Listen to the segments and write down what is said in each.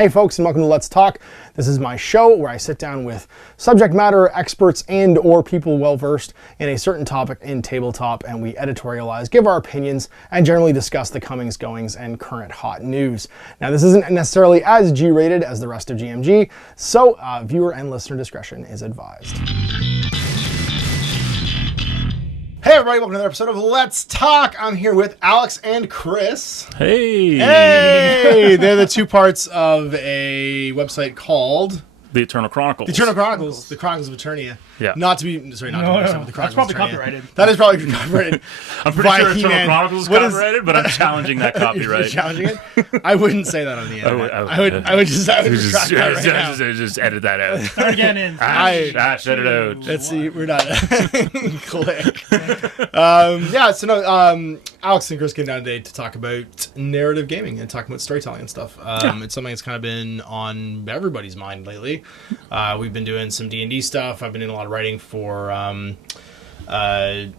Hey folks, and welcome to Let's Talk. This is my show where I sit down with subject matter experts and or people well-versed in a certain topic in tabletop, and we editorialize, give our opinions, and generally discuss the comings, goings, and current hot news. Now, this isn't necessarily as G-rated as the rest of GMG, so viewer and listener discretion is advised. Hey everybody, welcome to another episode of Let's Talk. I'm here with Alex and Chris. Hey! Hey! They're the two parts of a website called The Eternal Chronicle. The Eternal Chronicles, the Chronicles of Eternia. Yeah. Not to be with the Chronicles That's of probably Eternia. copyrighted. That is probably copyrighted. I'm pretty sure He-Man. Eternal Chronicles is What is- copyrighted, but I'm challenging that You're copyright. challenging it? I wouldn't say that on the internet. I I would retract that right now. just edit that out. Start again in. Ash, edit it out. Let's see, we're not. Click. Alex and Chris came down today to talk about narrative gaming and talk about storytelling and stuff. It's something that's kind of been on everybody's mind lately. We've been doing some D&D stuff. I've been doing a lot of writing for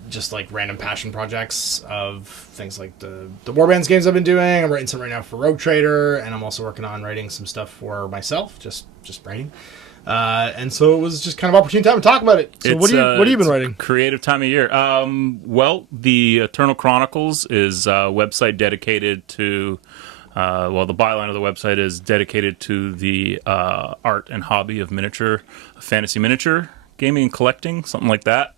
just like random passion projects of things like the Warbands games I've been doing. I'm writing some right now for Rogue Trader, and I'm also working on writing some stuff for myself, just writing. And so it was just kind of opportune time to talk about it. So what have you been writing? Creative time of year. Well, the Eternal Chronicles is a website dedicated to, the byline of the website is dedicated to the art and hobby of fantasy miniature gaming and collecting, something like that.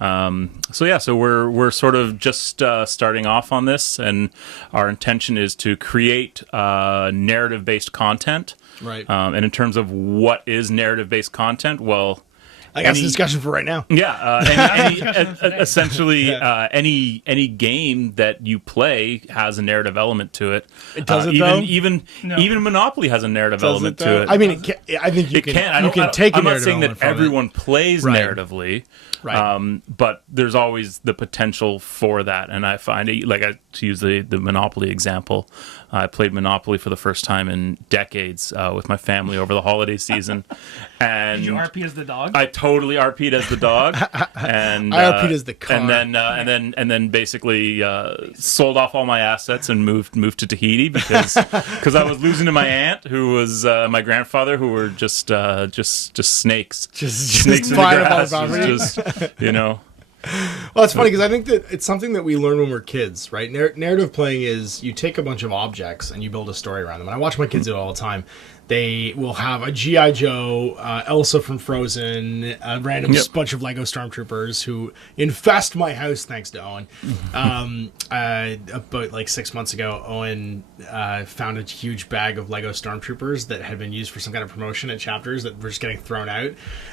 So we're sort of just starting off on this, and our intention is to create narrative-based content. Right. And in terms of what is narrative-based content, well, I got some discussion for right now. Yeah, essentially any game that you play has a narrative element to it. It does it though? Even Monopoly has a narrative element to it. I mean, I think you can take a narrative element. I'm not saying that everyone plays Right. narratively. Right. But there's always the potential for that, and I find it, to use the Monopoly example, I played Monopoly for the first time in decades with my family over the holiday season. And Did you RP as the dog? I totally RP'd as the dog, and I RP'd as the car, and then basically sold off all my assets and moved to Tahiti because I was losing to my aunt, who was my grandfather, who were just snakes, snakes in the grass, Well, it's funny because I think that it's something that we learn when we're kids, right? Narrative playing is you take a bunch of objects and you build a story around them. And I watch my kids do it all the time. They will have a G.I. Joe, Elsa from Frozen, a random bunch of Lego Stormtroopers who infest my house, thanks to Owen. About like 6 months ago, Owen found a huge bag of Lego Stormtroopers that had been used for some kind of promotion at Chapters that were just getting thrown out.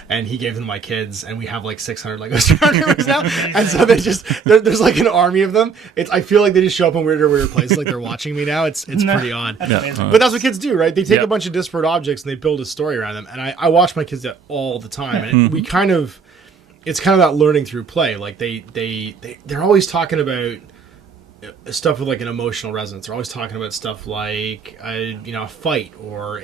And he gave them to my kids, and we have like 600 Lego Stormtroopers now. And so they there's like an army of them. I feel like they just show up in weirder places, like they're watching me now. It's pretty odd. But that's what kids do, right? They take a bunch of disparate objects and they build a story around them. And I watch my kids do that all the time. And it's kind of that learning through play. Like they're always talking about stuff with like an emotional resonance. They're always talking about stuff like a fight or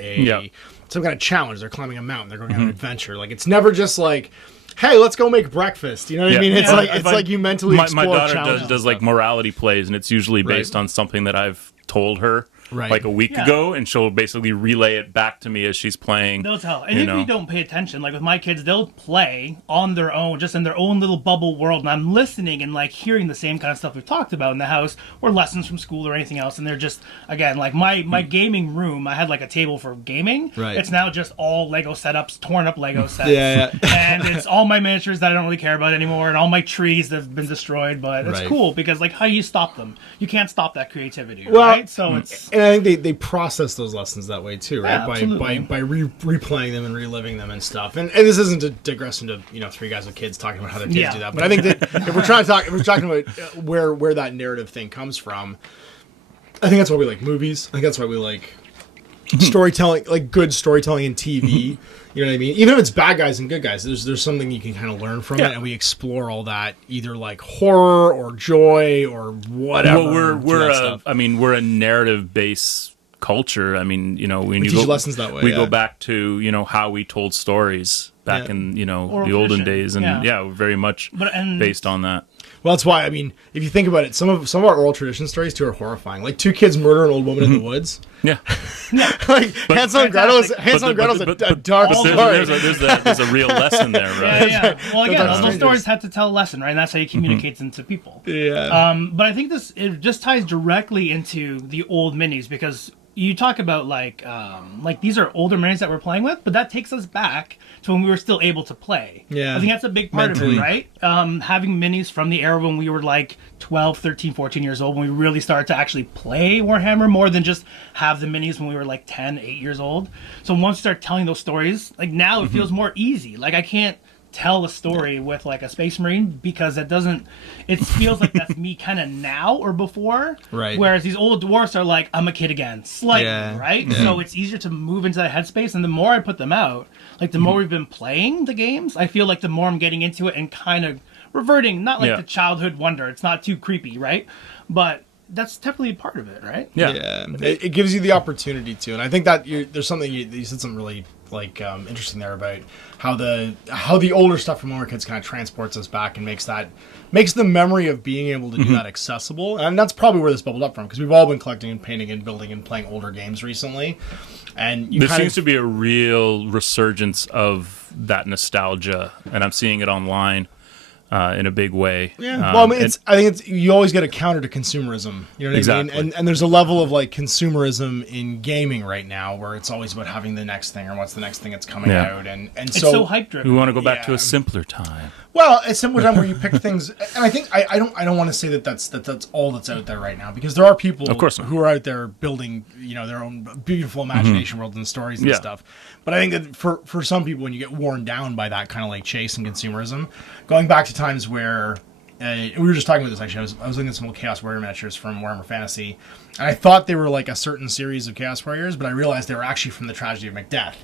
some kind of challenge. They're climbing a mountain. They're going on an adventure. Like it's never just like, hey, let's go make breakfast. You know what I mean? It's like you mentally explore my daughter does like morality plays, and it's usually based on something that I've told her like a week ago, and she'll basically relay it back to me as she's playing. They'll tell. And if you don't pay attention, like with my kids, they'll play on their own, just in their own little bubble world, and I'm listening and like hearing the same kind of stuff we've talked about in the house, or lessons from school or anything else, and they're just, again, like my gaming room, I had like a table for gaming. Right. It's now just all Lego setups, torn up Lego sets. And it's all my miniatures that I don't really care about anymore, and all my trees that have been destroyed, but it's cool because like how you stop them? You can't stop that creativity, right? So it's... And I think they process those lessons that way too, right? Yeah, by replaying them and reliving them and stuff. And this isn't to digress into three guys with kids talking about how their kids do that. But I think that if we're talking about where that narrative thing comes from, I think that's why we like movies. I think that's why we like storytelling, like good storytelling in TV. You know what I mean? Even if it's bad guys and good guys, there's something you can kind of learn from it, and we explore all that, either like horror or joy or whatever. Well, we're a narrative based culture. I mean, when you teach lessons that way. We go back to how we told stories back in the olden days, and very much based on that. Well, that's why, I mean, if you think about it, some of our oral tradition stories too are horrifying. Like 2 kids murder an old woman in the woods. Yeah. Like Hansel and Gretel's a dark story. There's a real lesson there, right? Yeah. Well, again, those stories have to tell a lesson, right? And that's how you communicate into people. Yeah. But I think it just ties directly into the old minis, because you talk about like these are older minis that we're playing with, but that takes us back to when we were still able to play. Yeah. I think that's a big part of it, right? Having minis from the era when we were like 12, 13, 14 years old, when we really started to actually play Warhammer more than just have the minis when we were like 10, 8 years old. So once you start telling those stories, like now it feels more easy. Like I can't tell a story with like a Space Marine because it feels like that's me kind of now or before, right? Whereas these old dwarfs are like, I'm a kid again, slightly, right? Yeah. So it's easier to move into that headspace, and the more I put them out, like the more we've been playing the games, I feel like the more I'm getting into it and kind of reverting, not like the childhood wonder, it's not too creepy, right? But that's definitely a part of it, right? Yeah. It gives you the opportunity to, and I think that there's something you said something really interesting there about how the older stuff from when we were kids kind of transports us back and makes the memory of being able to do that accessible. And that's probably where this bubbled up from, because we've all been collecting and painting and building and playing older games recently, and there seems to be a real resurgence of that nostalgia, and I'm seeing it online in a big way. Yeah. Well, I mean, I think you always get a counter to consumerism. You know what I mean? And there's a level of like consumerism in gaming right now where it's always about having the next thing or what's the next thing that's coming out. And it's so hype driven. We want to go back to a simpler time. Well, a simpler time where you pick things, and I think I don't want to say that's all that's out there right now, because there are people, of course, who are out there building their own beautiful imagination worlds and stories and stuff. But I think that for some people, when you get worn down by that kind of like chase and consumerism, going back to times where we were just talking about this actually, I was looking at some old Chaos Warrior miniatures from Warhammer Fantasy, and I thought they were like a certain series of Chaos Warriors, but I realized they were actually from the Tragedy of Macbeth.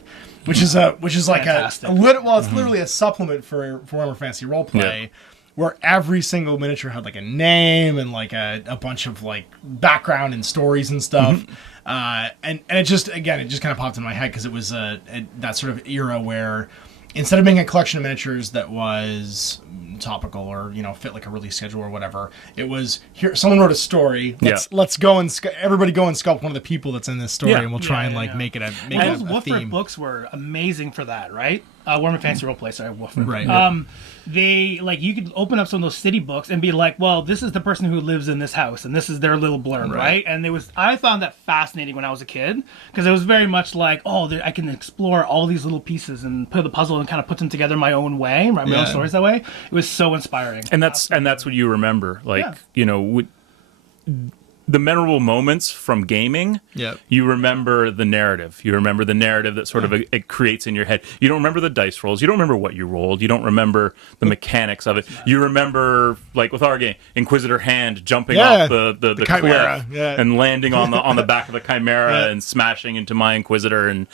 Which is like it's literally a supplement for Warhammer Fantasy Roleplay, where every single miniature had like a name and like a bunch of like background and stories and stuff. And it just kind of popped in my head because it was that sort of era where instead of being a collection of miniatures that was topical or fit like a release schedule or whatever, it was here someone wrote a story, let's go and everybody go and sculpt one of the people that's in this story, and we'll try and make it a those theme. Wooford books were amazing for that, right? Warhammer Fantasy Roleplay, sorry, Wooford. Right. They you could open up some of those city books and be like, well, this is the person who lives in this house and this is their little blurb, right? And I found that fascinating when I was a kid, because it was very much like, I can explore all these little pieces and put the puzzle and kind of put them together my own way, write my own stories that way. It was so inspiring. And that's what you remember, the memorable moments from gaming. You remember the narrative. You remember the narrative that sort of it creates in your head. You don't remember the dice rolls. You don't remember what you rolled. You don't remember the mechanics of it. You remember, like with our game, Inquisitor Hand jumping off the Chimera cliff and landing on the back of the Chimera and smashing into my Inquisitor, and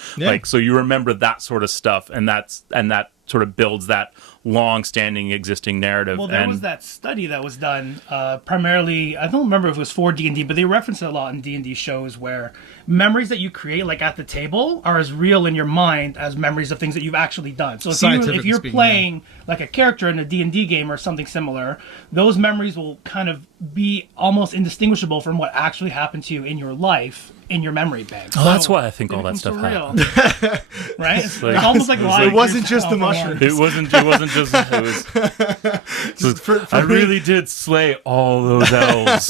so you remember that sort of stuff, and that sort of builds that long-standing existing narrative. Well, there was that study that was done primarily, I don't remember if it was for D&D, but they reference it a lot in D&D shows, where memories that you create like at the table are as real in your mind as memories of things that you've actually done. So if you're playing like a character in a D&D game or something similar, those memories will kind of be almost indistinguishable from what actually happened to you in your life in your memory bank. Oh, that's why I think all that stuff happened. Right? It's almost like it wasn't just the mushrooms. It wasn't just. I really did slay all those elves,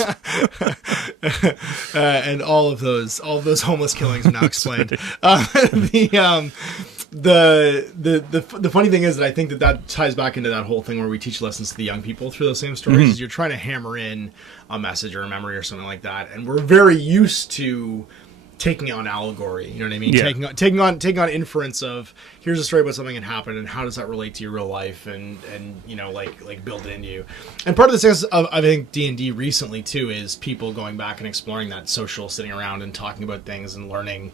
and all of those homeless killings are now explained. The funny thing is that I think that ties back into that whole thing where we teach lessons to the young people through those same stories. Is you're trying to hammer in a message or a memory or something like that, and we're very used to taking on allegory. You know what I mean? Taking on inference of, here's a story about something that happened and how does that relate to your real life, and like build it into you. And part of the success of, I think, D&D recently too is people going back and exploring that social, sitting around and talking about things and learning.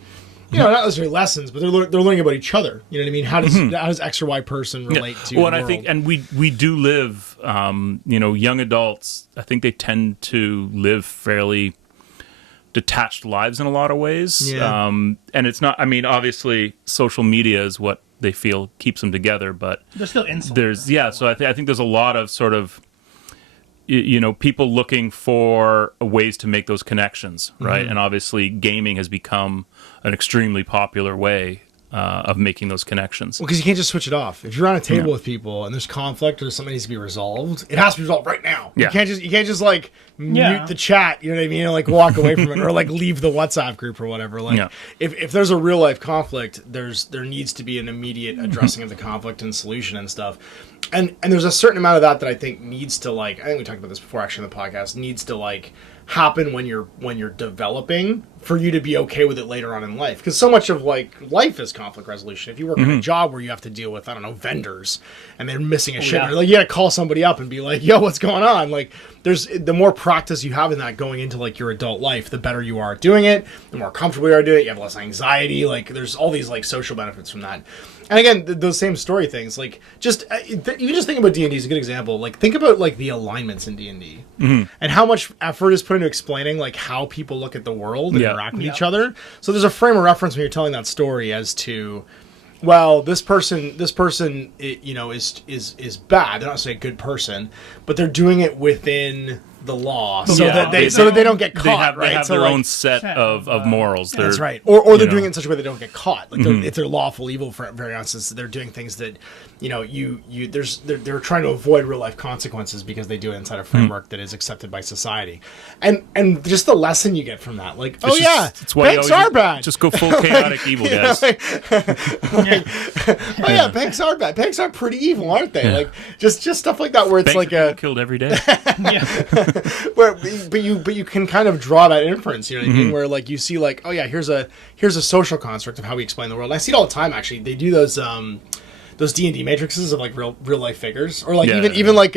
Not necessarily lessons, but they're learning about each other. You know what I mean? How does X or Y person relate to? Well, and the I think, and we do live. Young adults, I think they tend to live fairly detached lives in a lot of ways. And it's not. I mean, obviously, social media is what they feel keeps them together, but they're still insular. So I think there's a lot of sort of. people looking for ways to make those connections, right? And obviously gaming has become an extremely popular way of making those connections. Well, because you can't just switch it off. If you're on a table with people and there's conflict or something needs to be resolved, it has to be resolved right now. Yeah. You can't just like mute the chat. You know what I mean? Or, like walk away from it or like leave the WhatsApp group or whatever. Like if there's a real life conflict, there needs to be an immediate addressing of the conflict and solution and stuff. And there's a certain amount of that I think needs to like. I think we talked about this before actually in the podcast. Needs to like happen when you're developing for you to be okay with it later on in life, because so much of like life is conflict resolution. If you work in a job where you have to deal with, I don't know, vendors and they're missing a shipment, like you gotta call somebody up and be like, yo, what's going on? Like there's the more practice you have in that going into like your adult life, the better you are at doing it, the more comfortable you are doing it, you have less anxiety. Like there's all these like social benefits from that. And again, those same story things, like just you just think about D&D is a good example. Like think about like the alignments in D&D and how much effort is put into explaining like how people look at the world and interact with each other. So there's a frame of reference when you're telling that story as to, well, this person, you know, is bad. They're not saying a good person, but they're doing it within the law, so that they don't get caught. They have their own set of morals. That's right. Or they're doing it in such a way they don't get caught. Like if they're lawful evil, for very instance, they're doing things that, you know, they're trying to avoid real life consequences because they do it inside a framework that is accepted by society. And just the lesson you get from that, like, banks are bad. Just go full chaotic evil, guys. Banks are bad. Banks are pretty evil, aren't they? Like just stuff like that where it's Banks like killed every day. but you can kind of draw that inference, you know what I mean? Where like you see like, oh yeah, here's a social construct of how we explain the world. And I see it all the time actually. They do those D&D matrices of like real life figures, or like even like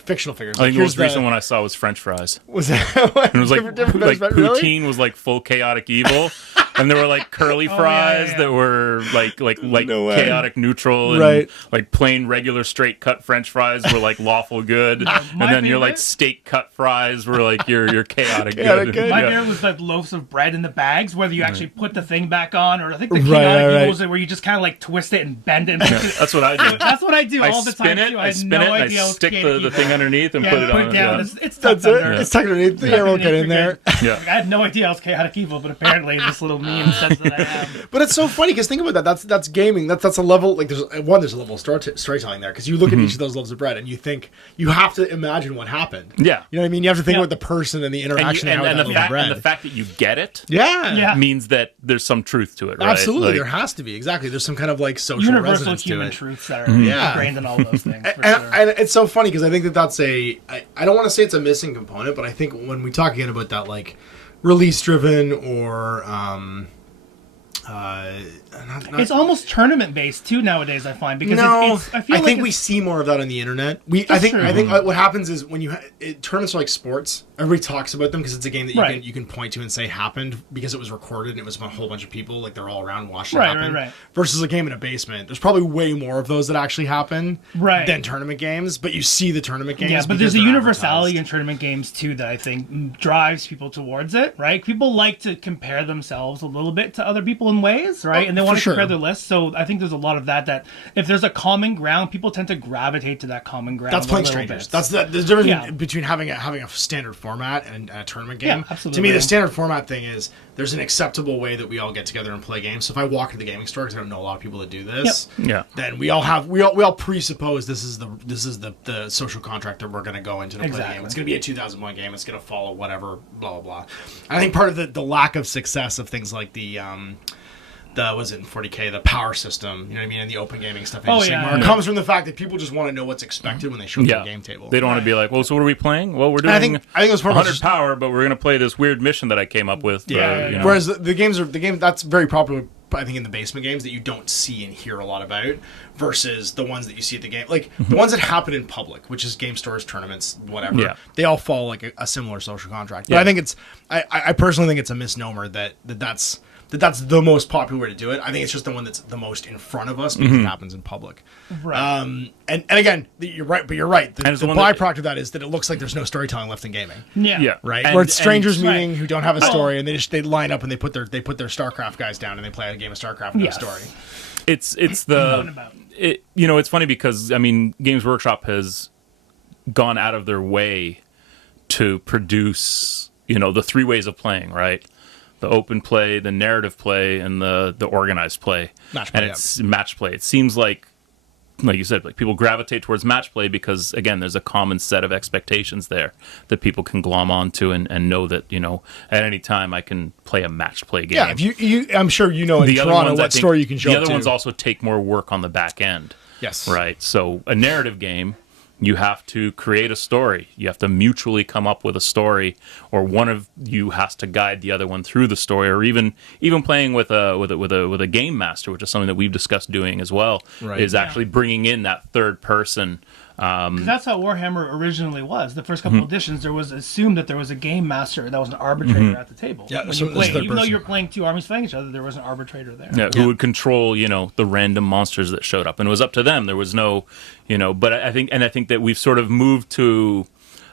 fictional figures. I think the most recent one I saw was French fries. Was that? It was like poutine was like full chaotic evil, and there were like curly fries that were like chaotic neutral, and like plain regular straight cut French fries were like lawful good, and then your like steak cut fries were like your chaotic good. My favorite was like loaves of bread in the bags, whether you actually put the thing back on, or I think the chaotic evil was where you just kind of like twist it and bend it. That's what I do. That's what I do all the time. I spin it, I stick the thing underneath and put it on. Down. It's tucked under. It's tucked underneath. Yeah, we'll get in there. Yeah. I had no idea I was chaotic evil, but apparently this little meme says that I am. But it's so funny because think about that. That's gaming. That's a level, like there's a level of storytelling there, because you look at each of those loaves of bread and you think you have to imagine what happened. Yeah, you know what I mean. You have to think about the person and the interaction and the fact that you get it. Means that there's some truth to it. Right? Absolutely, like, there has to be. Exactly, there's some kind of like social universal resonance human to it. truths that are ingrained in all those things. And it's so funny because I think that's I don't want to say it's a missing component, but I think when we talk again about that like release driven or it's almost tournament based too nowadays. I find because I think we see more of that on the internet. I think what happens is when tournaments are like sports. Everybody talks about them because it's a game that you can point to and say happened because it was recorded and it was a whole bunch of people, like they're all around watching it happen. Right. Versus a game in a basement. There's probably way more of those that actually happen than tournament games. But you see the tournament games. Yeah, but there's a universality in tournament games too that I think drives people towards it. Right? People like to compare themselves a little bit to other people in ways, right? And they want to compare their lists. So I think there's a lot of that if there's a common ground, people tend to gravitate to that common ground. That's playing strangers. That's the difference between having a standard format and a tournament game. Absolutely. To me, the standard format thing is there's an acceptable way that we all get together and play games. So if I walk into the gaming store, because I don't know a lot of people that do this, then we all presuppose this is the social contract that we're going to go into to play the game. It's going to be a 2,000 point game. It's going to follow whatever, blah blah blah. I think part of the lack of success of things like the was it in 40K, the power system, you know what I mean, and the open gaming stuff. It comes from the fact that people just want to know what's expected when they show up at the game table. They don't want to be like, well, so what are we playing? Well, we're doing I think it was 100 power, but we're going to play this weird mission that I came up with. Whereas the game that's very popular, I think, in the basement games that you don't see and hear a lot about, versus the ones that you see at the game, like the ones that happen in public, which is game stores, tournaments, whatever. Yeah. They all follow like a similar social contract. But I think I personally think it's a misnomer that's the most popular way to do it. I think it's just the one that's the most in front of us because it happens in public. Right. And again, you're right, but you're right. The byproduct of that is that it looks like there's no storytelling left in gaming. Yeah. Right. Where it's strangers meeting who don't have a story, and they line up and they put their StarCraft guys down and they play a game of StarCraft with no story. It's funny because I mean Games Workshop has gone out of their way to produce, the three ways of playing, right? The open play, the narrative play, and the organized play. Match play, and it's match play. It seems like you said, like people gravitate towards match play because, again, there's a common set of expectations there that people can glom onto and know that, at any time I can play a match play game. Yeah, if I'm sure in Toronto what story you can show the up other to. ones also take more work on the back end. Yes. Right. So a narrative game, you have to create a story. You have to mutually come up with a story, or one of you has to guide the other one through the story, or even playing with a game master, which is something that we've discussed doing as well. Right. Is actually bringing in that third person. 'Cause that's how Warhammer originally was. The first couple editions, there was assumed that there was a game master that was an arbitrator at the table. Yeah, when so you played, third even though person. you're playing two armies fighting each other, there was an arbitrator there. Yeah, who would control, the random monsters that showed up, and it was up to them. There was no, But I think that we've sort of moved to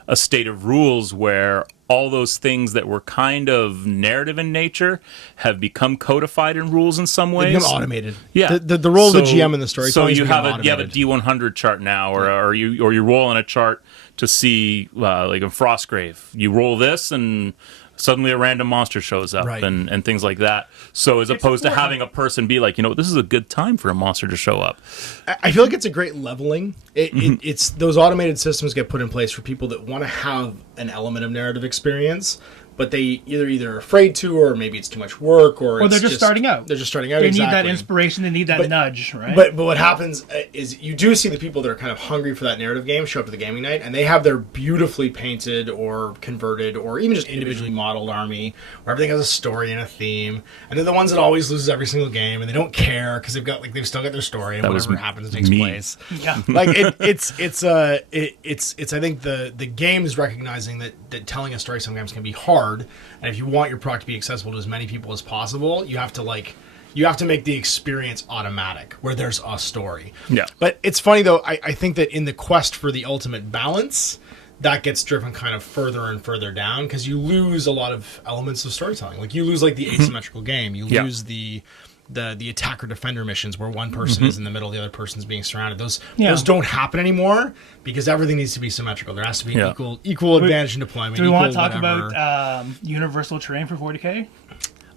a state of rules where all those things that were kind of narrative in nature have become codified in rules in some ways. They become automated. Yeah, the role of the GM in the story. So you have a D100 chart now, or you roll on a chart to see like in Frostgrave. You roll this and suddenly a random monster shows up, Right. and things like that. So as opposed to having a person be like, this is a good time for a monster to show up. I feel like it's a great leveling. It's those automated systems get put in place for people that want to have an element of narrative experience, but they either are afraid to, or maybe it's too much work, or they're just starting out. They're just starting out. They exactly. need that inspiration. They need that nudge, right? But what happens is you do see the people that are kind of hungry for that narrative game show up to the gaming night, and they have their beautifully painted or converted or even just individually modeled army where everything has a story and a theme, and they're the ones that always loses every single game, and they don't care because they've still got their story, and That whatever was happens takes me. place. Yeah. Like it's I think the game is recognizing that telling a story sometimes can be hard, and if you want your product to be accessible to as many people as possible, you have to make the experience automatic where there's a story. Yeah. But it's funny though, I think that in the quest for the ultimate balance, that gets driven kind of further and further down because you lose a lot of elements of storytelling. Like you lose like the asymmetrical game. You lose the attacker defender missions where one person is in the middle, the other person's being surrounded. Those don't happen anymore because everything needs to be symmetrical. There has to be equal advantage in deployment. Do we want to talk whatever. about universal terrain for 40K?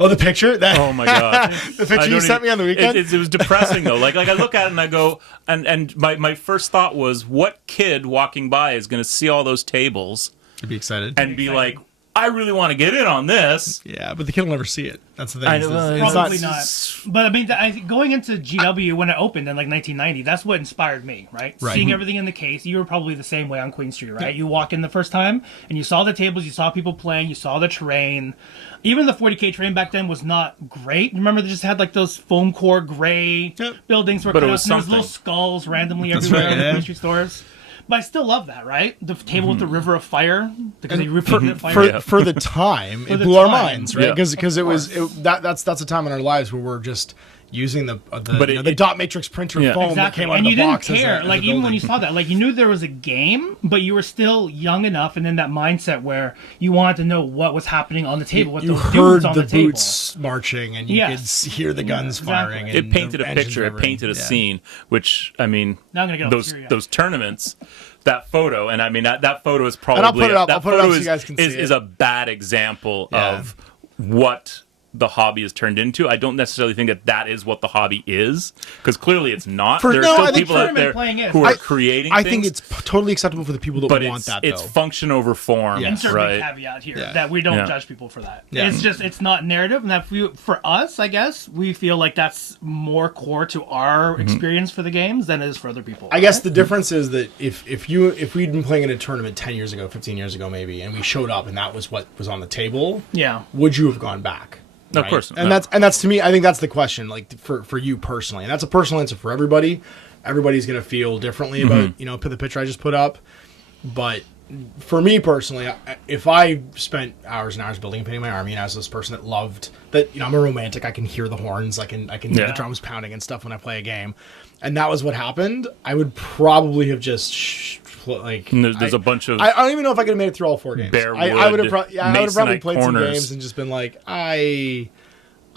Oh, the picture? Oh my god! The picture you sent me on the weekend? It was depressing though. Like I look at it and I go, and my first thought was, what kid walking by is going to see all those tables You'd be excited. and be like, I really want to get in on this. Yeah, but the kid will never see it. That's the thing. I It's know, it's Probably not. But I mean, I think going into GW when it opened in like 1990, that's what inspired me, right? Right. Seeing everything in the case. You were probably the same way on Queen Street, right? You walk in the first time and you saw the tables, you saw people playing, you saw the terrain. Even the 40K terrain back then was not great. Remember, they just had like those foam core gray buildings where But it cut was out, and there was something. little skulls randomly everywhere right, in the yeah. Queen Street stores. But I still love that, right? The table with the river of fire because they for, repeated fire. for the time, it the blew our time. minds, right? Yeah. Because that's a time in our lives where we're just using the dot matrix printer foam that Exactly. came out And of you the didn't box. care. as a Like, even when you building. saw that, like, you knew there was a game, but you were still young enough and in that mindset where you wanted to know what was happening on the table with you those heard dudes on the the table. boots marching, and you Yes. could hear the guns exactly. firing. And It painted the a engines picture. It revving. painted a Yeah. scene. Which I mean, Now I'm gonna get all those teary-eyed. those tournaments. That photo, and I mean that photo is probably And I'll put it up. that I'll put it up photo so you guys can see is it. a bad example Yeah. of what the hobby has turned into. I don't necessarily think that is what the hobby is, because clearly it's not. There are I still think people out tournament there playing is. who are creating I things, think it's totally acceptable for the people that but want that. it's Though. function over form, Yeah. Insert right? big caveat here Yeah. that we don't Yeah. judge people for that. Yeah. It's just, it's not narrative, and that for us, I guess, we feel like that's more core to our experience for the games than it is for other people. I guess the difference is that if we'd been playing in a tournament 10 years ago, 15 years ago maybe, and we showed up and that was what was on the table, Yeah. would you have gone back? Of course And not. that's to me, I think that's the question, like for you personally. And that's a personal answer for everybody. Everybody's going to feel differently about, the picture I just put up. But for me personally, if I spent hours and hours building and painting my army, and I was this person that loved that, I'm a romantic, I can hear the horns, I can hear the drums pounding and stuff when I play a game, and that was what happened, I would probably have just And there's a bunch of I don't even know if I could have made it through all 4 games. Bare I would have wood, I would have probably masonite played some corners. games and just been like, I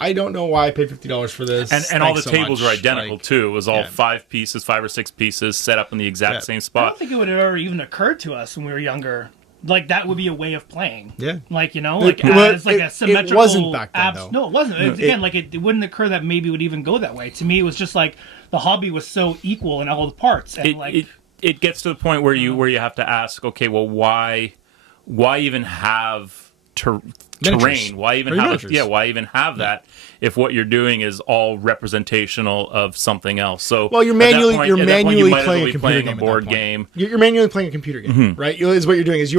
I don't know why I paid $50 for this. And all the Thanks so tables much. were identical, Like, too. It was all yeah. 5 or 6 pieces set up in the exact same I spot. don't think it would have ever even occurred to us when we were younger. Like, that would be a way of playing. Yeah. Like, Well, like a symmetrical... It wasn't back then, though. No, it wasn't. Again, like, it wouldn't occur that maybe it would even go that way. To me, it was just like the hobby was so equal in all the parts. And It gets to the point where you have to ask, okay, well, why even have terrain? Why even have that if what you're doing is all representational of something else? So you're manually playing playing a computer game. board game. You're manually playing a computer game, right? Is what you're doing. Is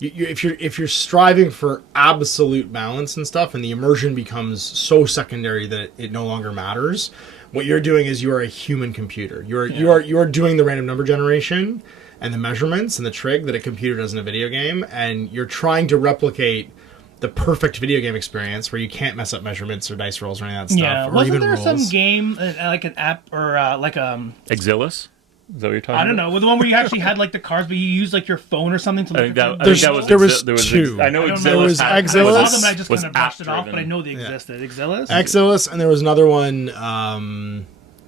if you're striving for absolute balance and stuff, and the immersion becomes so secondary that it no longer matters. What you're doing is you are a human computer. You are doing the random number generation and the measurements and the trig that a computer does in a video game, and you're trying to replicate the perfect video game experience where you can't mess up measurements or dice rolls or any of that stuff. Yeah, or wasn't even there rules. some game, like an app or like Exilis? Is that what you're talking about? I don't know. The one where you actually had like the cards, but you used like your phone or something to look at them. There was two. I know I don't Exilis. know. There was I Exilis. saw them, I just was kind of brushed it off, app-driven. but I know they existed. Exilis? Exilis, and there was another one,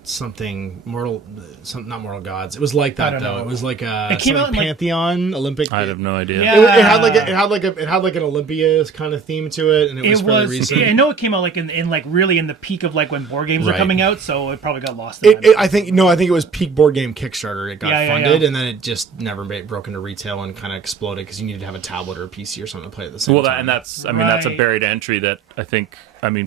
something not Mortal Gods. It was like I that don't though. know. It was like It came out in, like- Pantheon Olympic. I have no idea. Yeah. It had like an Olympia kind of theme to it, and it was fairly recent. I know it came out like in like really in the peak of like when board games were Right. coming out, so it probably got lost. I think it was peak board game Kickstarter. It got funded, yeah. and then it just never broke into retail and kind of exploded because you needed to have a tablet or a PC or something to play at the same time. That's a Right. baried entry that I think.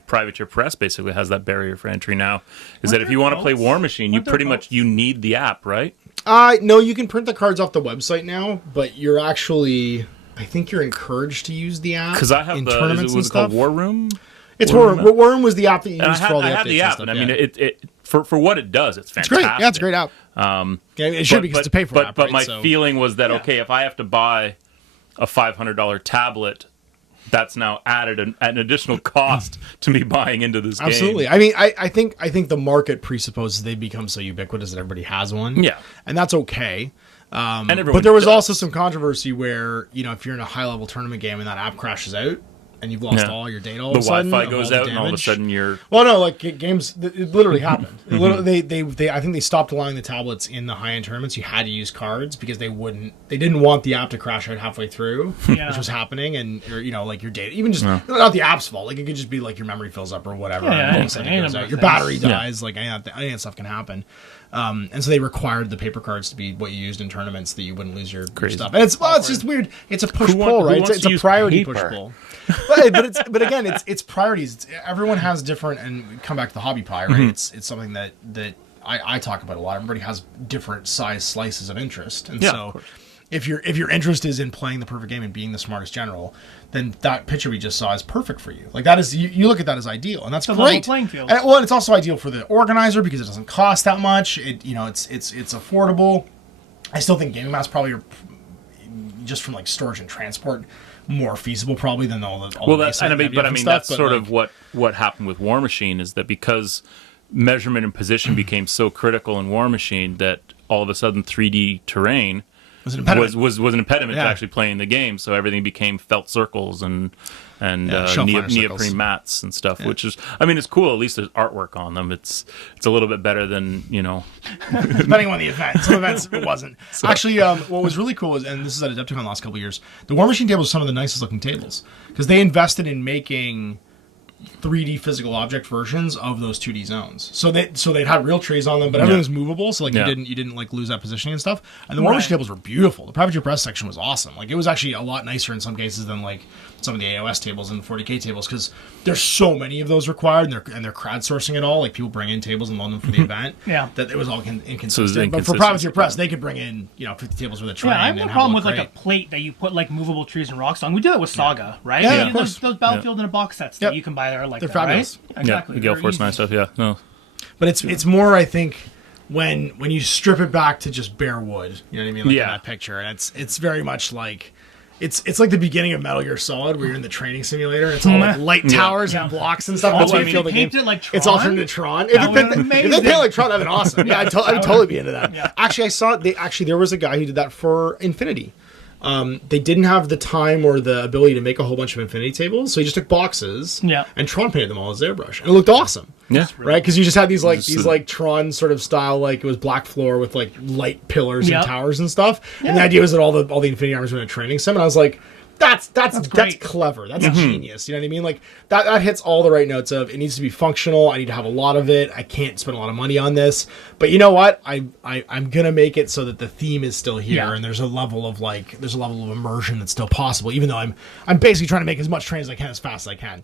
Privateer Press basically has that barrier for entry now. Is that if you want to play War Machine, you pretty much need the app, right? No, you can print the cards off the website now, but you're actually, I think you're encouraged to use the app Because I have in the tournaments was and it called stuff. War Room? It's War Room. War Room was the app that you And used for all the I updates have the app, and stuff. and I mean, it for what it does, it's it's fantastic. great. Yeah, it's a great app. It should be because it's a pay for app, But right? my So- feeling was that okay, if I have to buy a $500 tablet, that's now added an additional cost to me buying into this game. Absolutely. I mean, I think the market presupposes they've become so ubiquitous that everybody has one. Yeah. And that's okay. And everyone But there was does. also some controversy where, if you're in a high-level tournament game and that app crashes out and you've lost Yeah. all your data all the of a sudden. Wi-Fi of goes all the out, and all of a damage. sudden you're. Well, no, like games, it literally happened. They I think they stopped allowing the tablets in the high-end tournaments. You had to use cards because they didn't want the app to crash out halfway through, Yeah. which was happening, and like your data, even just not the app's fault. Like it could just be like your memory fills up or whatever. Yeah, and all of a anything, sudden any it goes number out. of Your things. battery dies. Like any of that stuff can happen. And so they required the paper cards to be what you used in tournaments that you wouldn't lose your stuff. And it's just weird. It's a push pull, right? It's a priority push pull. but again, it's priorities. Everyone has different, and come back to the hobby pie, right? It's something that I talk about a lot. Everybody has different size slices of interest, and so if your interest is in playing the perfect game and being the smartest general, then that picture we just saw is perfect for you. Like that is you look at that as ideal, and that's It's a great. level playing field. And it's also ideal for the organizer because it doesn't cost that much. It's affordable. I still think gaming mats probably are just from like storage and transport more feasible probably than all the that's sort of what happened with War Machine is that because measurement and position became so critical in War Machine that all of a sudden 3D terrain was an impediment to actually playing the game. So everything became felt circles and neoprene mats and stuff, which is, it's cool. At least there's artwork on them. It's a little bit better than, depending on the event. Some events it wasn't. Actually, what was really cool is, and this is at Adepticon the last couple of years, the War Machine tables are some of the nicest looking tables because they invested in making 3D physical object versions of those 2D zones. So they'd have real trees on them, but everything was movable, so like you didn't like lose that positioning and stuff. And the War Machine tables were beautiful. The Privateer Press section was awesome. Like it was actually a lot nicer in some cases than like some of the AOS tables and 40K tables because there's so many of those required, and they're crowdsourcing it all. Like people bring in tables and loan them for the event. Yeah, that it was all inconsistent. So but for Privateer Press, they could bring in 50 tables with a train. Yeah, I have no and problem with have it like look a plate that you put like movable trees and rocks on. We do that with Saga, right? Yeah, You of know, course. those Battlefield in a box sets that you can buy that are like They're that, fabulous. Right? Exactly. the Gale They're Force easy. 9 stuff, yeah. No. But it's more, I think, when you strip it back to just bare wood. You know what I mean? Like in that picture, and it's very much like. It's like the beginning of Metal Gear Solid, where you're in the training simulator. And it's all like light towers and blocks and stuff. That's what you feel the game. Painted like Tron? It's alternate Tron. If That would be they amazing. paint like Tron, that'd be awesome. Yeah, I'd totally be into that. Yeah. Actually, I saw there was a guy who did that for Infinity. They didn't have the time or the ability to make a whole bunch of infinity tables, so he just took boxes and Tron painted them all as airbrush, and it looked awesome. Yeah, right, because you just had these like Tron sort of style, like it was black floor with like light pillars and towers and stuff. And the idea was that all the infinity armors were in a training sim, and I was like, that's clever. That's genius. You know what I mean? Like that hits all the right notes of it needs to be functional. I need to have a lot of it. I can't spend a lot of money on this. But you know what? I'm gonna make it so that the theme is still here and there's a level of immersion that's still possible, even though I'm basically trying to make as much train as I can as fast as I can.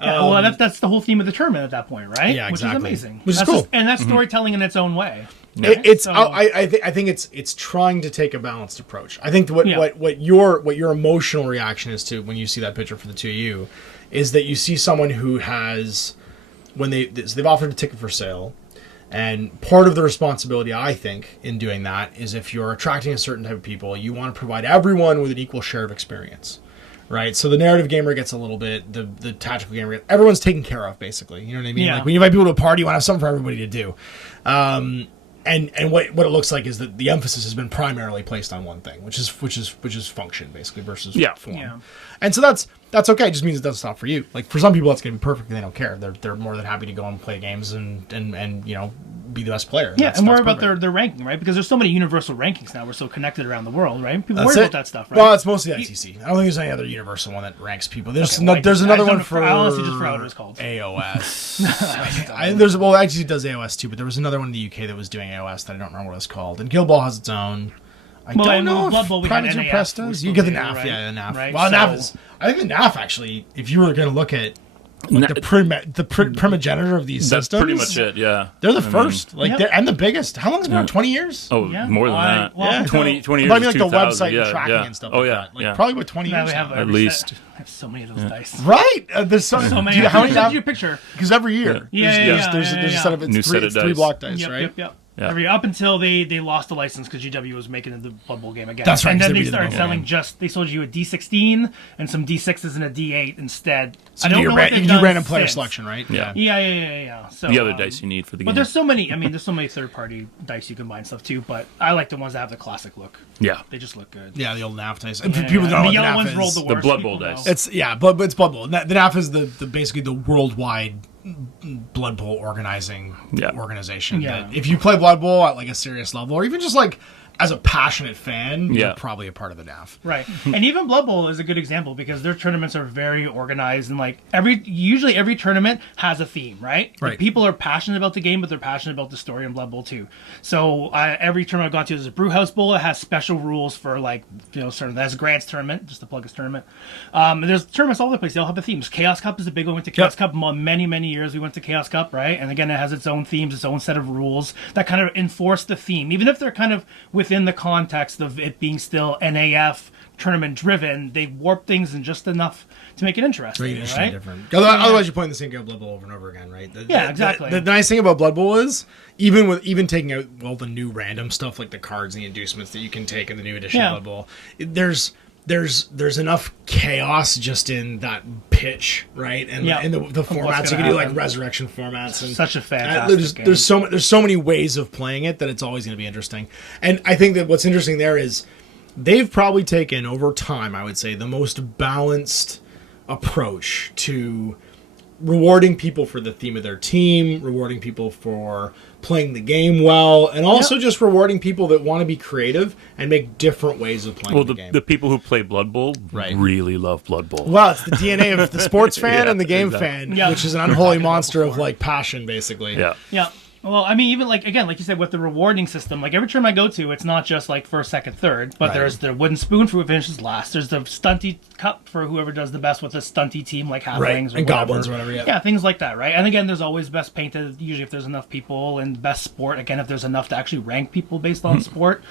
Yeah, well, that's the whole theme of the tournament at that point, right? Yeah, exactly. Which is amazing. Which is cool. And that's storytelling in its own way. Right? I think it's trying to take a balanced approach. I think what your emotional reaction is to when you see that picture for the two of you is that you see someone who has they've offered a ticket for sale, and part of the responsibility I think in doing that is if you're attracting a certain type of people, you want to provide everyone with an equal share of experience. Right, so the narrative gamer gets a little bit, the tactical gamer gets, everyone's taken care of basically. You know what I mean? Yeah. Like when you invite people to a party, you want to have something for everybody to do. And what it looks like is that the emphasis has been primarily placed on one thing, which is function basically versus form. Yeah. And so that's okay. It just means it doesn't stop for you. Like for some people, that's going to be perfect. And they don't care. They're more than happy to go and play games and be the best player. Yeah, and more about their ranking, right? Because there's so many universal rankings now. We're so connected around the world, right? People worry about that stuff, right? Well, it's mostly the ICC. I don't think there's any other universal one that ranks people. There's another one for I honestly just forgot what it was called. AOS. ICC does AOS too, but there was another one in the UK that was doing AOS that I don't remember what it's called. And Guild Ball has its own. I don't know Blood if Bowl, Private Press does. You get the NAF, right? yeah, the NAF. Right? Well, NAF is. I think the NAF actually, if you were going to look at the primogenitor of these that's systems, pretty much it. Yeah, they're the first, and the biggest. How long has it been around? 20 years? Oh, more than that. Yeah. 20 years. But I mean, like the 2000, website and tracking and stuff. Oh like yeah, that. Probably about 20 years. Have at least. I have so many of those dice. Right? There's so many. How many? Did you picture? Because every year, there's a set of new set of three dice. block dice, right? Yep. Yeah. Up until they lost the license because GW was making the Blood Bowl game again. That's right. And then they started selling they sold you a D16 and some D6s and a D8 instead. So you can do random player selection, right? Yeah. So the other dice you need for the game. But there's so many third-party dice you can buy and stuff too. But I like the ones that have the classic look. Yeah, they just look good. Yeah, the old NAF dice. And people don't know what the NAF is. Roll the worst, Blood Bowl dice. It's but it's Blood Bowl. The NAF is the basically the worldwide Blood Bowl organization. Yeah. That if you play Blood Bowl at like a serious level, or even just like as a passionate fan, you're probably a part of the NAF. Right. And even Blood Bowl is a good example because their tournaments are very organized and like usually every tournament has a theme, right? Right. Like, people are passionate about the game, but they're passionate about the story in Blood Bowl too. So every tournament I've gone to, there's a Brewhouse Bowl. It has special rules for certain. There's a Grants tournament, just to plug this tournament. And there's tournaments all over the place. They all have a theme. Chaos Cup is the big one. We went to Chaos Cup many, many years. We went to Chaos Cup, right? And again, it has its own themes, its own set of rules that kind of enforce the theme, even if they're kind of within the context of it being still NAF tournament driven. They warp things in just enough to make it interesting, right? Different. Otherwise, you're playing the same game of Blood Bowl over and over again, right? Exactly. The nice thing about Blood Bowl is even taking out the new random stuff like the cards and the inducements that you can take in the new edition of Blood Bowl, there's enough chaos just in that pitch, right? And the formats you can do, like resurrection formats, and such a fantastic game. There's so many ways of playing it that it's always going to be interesting. And I think that what's interesting there is they've probably taken over time, I would say, the most balanced approach to rewarding people for the theme of their team, rewarding people for playing the game well, and also just rewarding people that want to be creative and make different ways of playing the game. The people who play Blood Bowl really love Blood Bowl. Well, it's the DNA of the sports fan and the game fan, which is an unholy monster of like passion, basically. Yeah. Well, I mean, even like you said, with the rewarding system, like every term I go to, it's not just like first, second, third, but there's the wooden spoon for who finishes last. There's the stunty cup for whoever does the best with a stunty team, like halflings and goblins or whatever. Yeah, things like that, right? And again, there's always best painted, usually if there's enough people, and best sport, again, if there's enough to actually rank people based on sport.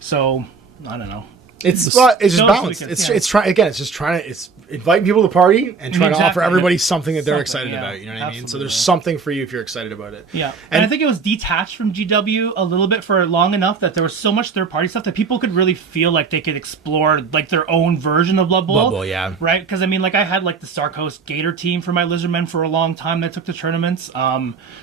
So, I don't know. It's just balanced. It's inviting people to the party and trying to offer everybody something that they're excited about. You know what I mean? So there's something for you if you're excited about it. Yeah, and I think it was detached from GW a little bit for long enough that there was so much third party stuff that people could really feel like they could explore like their own version of Blood Bowl. Blood Bowl, yeah. Right? Because I mean, like I had like the Starcoast Gator team for my Lizardmen for a long time that took the tournaments.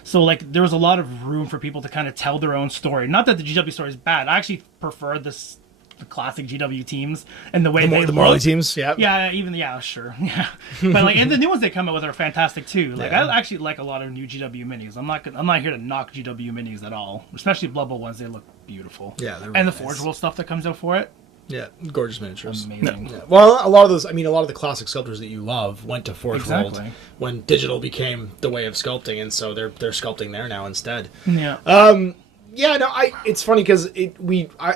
So like there was a lot of room for people to kind of tell their own story. Not that the GW story is bad. I actually prefer this the classic GW teams and the way The Morley teams, yeah. Yeah, sure. Yeah. But like, and the new ones they come out with are fantastic too. Like, I actually like a lot of new GW minis. I'm not here to knock GW minis at all, especially Blood Bowl ones. They look beautiful. Yeah, they're and really the Forge World stuff that comes out for it. Yeah, gorgeous miniatures. Amazing. Yeah. Well, a lot of the classic sculptors that you love went to Forge World when digital became the way of sculpting, and so they're sculpting there now instead. Yeah. Yeah, no, it's funny because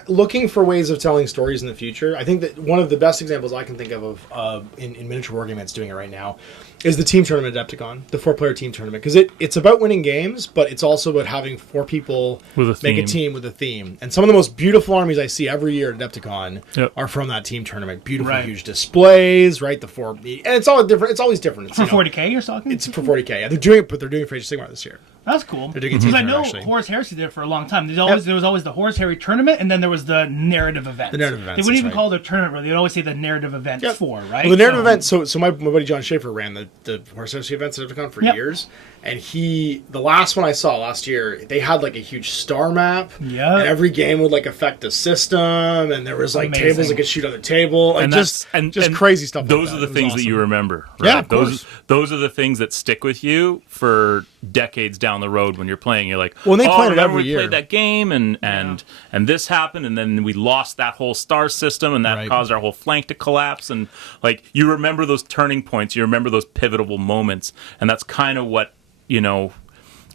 looking for ways of telling stories in the future. I think that one of the best examples I can think of in miniature wargame that's doing it right now is the team tournament at Adepticon, the 4-player team tournament, because it's about winning games, but it's also about having 4 people make a team with a theme. And some of the most beautiful armies I see every year at Adepticon are from that team tournament. Beautiful, huge displays, right? And it's all different. It's always different. It's, for 40K, you're talking? It's for 40K. Yeah, they're doing it, but they're doing it for Age of Sigmar this year. That's cool. They're doing Because I know Horus Heresy did it for a long time. There was always the Horus Heresy tournament, and then there was the narrative event. The narrative event. They wouldn't even call it a tournament, really. They'd always say the narrative event for, right? Well, the narrative event, so my buddy John Schaefer ran the Horus Heresy events at Adepticon for years, and the last one I saw last year, they had like a huge star map, and every game would like affect the system, and there was like tables that could shoot on the table, and just crazy stuff. Those are the things that you remember, right? Yeah, of course. Those are the things that stick with you for decades down the road when you're playing. You're like, well, they play it every year. We played that game, and this happened, and then we lost that whole star system, and that caused our whole flank to collapse, and like you remember those turning points, you remember those pivotal moments, and that's kind of what,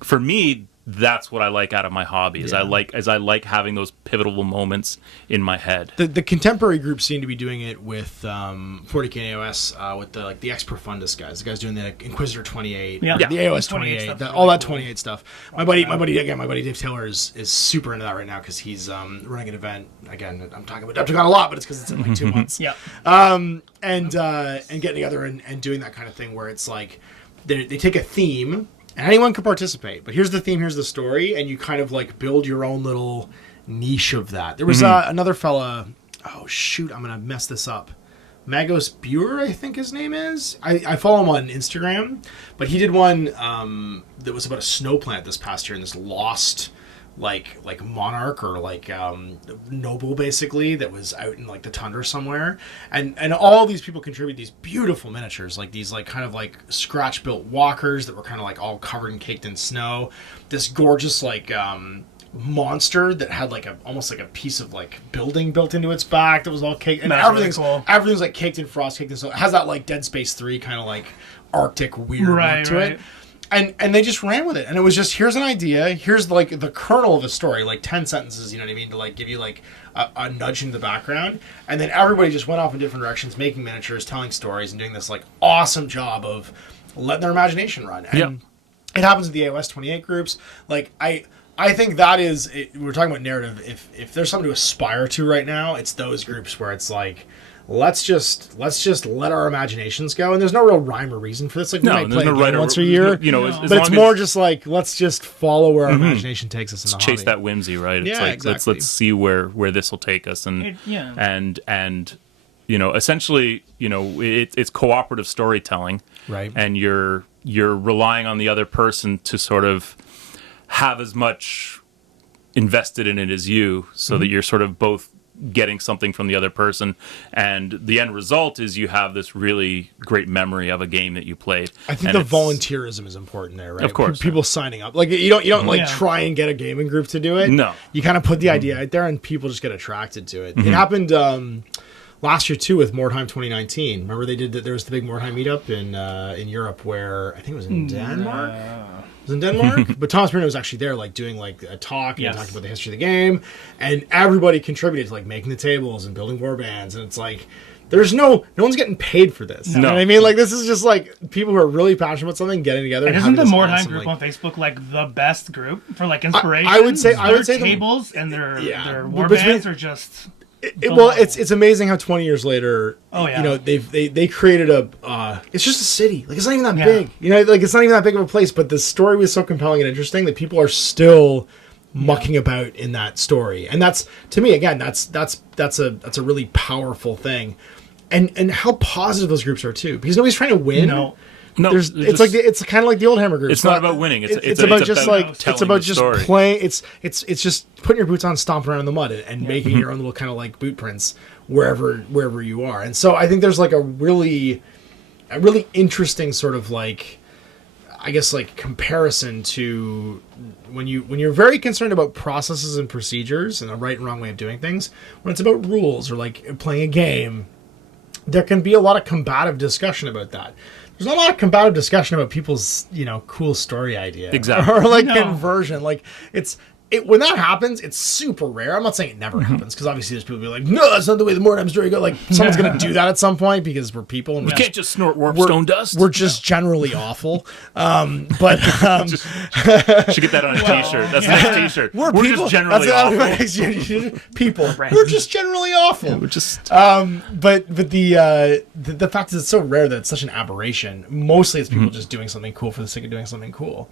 for me, that's what I like out of my hobby. Is I like having those pivotal moments in my head. The contemporary groups seem to be doing it with 40K and AOS with the Ex Profundus guys. The guys doing the Inquisitor 28, the AOS 28, all that 28 stuff. My buddy Dave Taylor is super into that right now because he's running an event. Again, I'm talking about Adepticon a lot, but it's because it's in like 2 months. And getting together and doing that kind of thing where it's like they take a theme. And anyone can participate, but here's the theme, here's the story, and you kind of like build your own little niche of that. There was another fella, oh shoot, I'm gonna mess this up. Magos Buer, I think his name is. I follow him on Instagram, but he did one that was about a snow plant this past year in this lost like monarch or like noble basically that was out in like the tundra somewhere, and all these people contribute these beautiful miniatures, like these like kind of like scratch built walkers that were kind of like all covered and caked in snow, this gorgeous like monster that had like almost like a piece of like building built into its back that was all caked, and everything's like caked in frost, caked in snow. It has that like Dead Space 3 kind of like Arctic weird look to it. And they just ran with it, and it was just, here's an idea, here's like the kernel of a story, like 10 sentences, you know what I mean, to like give you like a nudge into the background, and then everybody just went off in different directions, making miniatures, telling stories, and doing this like awesome job of letting their imagination run. And it happens with the AOS 28 groups. Like I think that is, we're talking about narrative. If there's something to aspire to right now, it's those groups where it's like, let's just let our imaginations go, and there's no real rhyme or reason for this. Like we might play a game once a year, but it's more just like let's just follow where our imagination takes us in the hobby. Chase that whimsy, right? It's like exactly. let's see where this will take us, and essentially, it's cooperative storytelling, right? And you're relying on the other person to sort of have as much invested in it as you, so that you're sort of both getting something from the other person, and the end result is you have this really great memory of a game that you played. I think the volunteerism is important there, right? Of course, people signing up, like you don't like try and get a gaming group to do it. No, you kind of put the idea out there, and people just get attracted to it. It happened last year too with Mordheim 2019. Remember they did that? There was the big Mordheim meetup in Europe, where I think it was in Denmark. It was in Denmark, but Thomas Bruno was actually there, like doing like a talk and talking about the history of the game, and everybody contributed to like making the tables and building war bands, and it's like there's no one's getting paid for this. You know what I mean? Like this is just like people who are really passionate about something getting together. And isn't the Mordheim group on Facebook like the best group for like inspiration? I would say tables and their war bands are just. It's amazing how 20 years later, they created it's just a city. Like it's not even that big. Like it's not even that big of a place, but the story was so compelling and interesting that people are still mucking about in that story. And that's, to me, again, that's a really powerful thing. And how positive those groups are too, because nobody's trying to win. No. No, There's it's kind of like the old Hammer group. It's not about winning. It's about telling just story. playing. It's just putting your boots on, stomping around in the mud, and making your own little kind of like boot prints wherever you are. And so I think there's like a really interesting sort of like, I guess, like comparison to when you're very concerned about processes and procedures and a right and wrong way of doing things. When it's about rules or like playing a game, there can be a lot of combative discussion about that. There's not a lot of combative discussion about people's, cool story idea. Exactly. Or like conversion. Like when that happens, it's super rare. I'm not saying it never happens, because obviously there's people who be like, no, that's not the way the Mordheim story goes. Like, someone's going to do that at some point, because we're people. And we can't just snort warpstone dust. We're just generally awful. But should get that on a t-shirt. That's the next t-shirt. We're people, just generally awful. People. We're just generally awful. Yeah, we're just... But the fact is, it's so rare that it's such an aberration. Mostly it's people just doing something cool for the sake of doing something cool.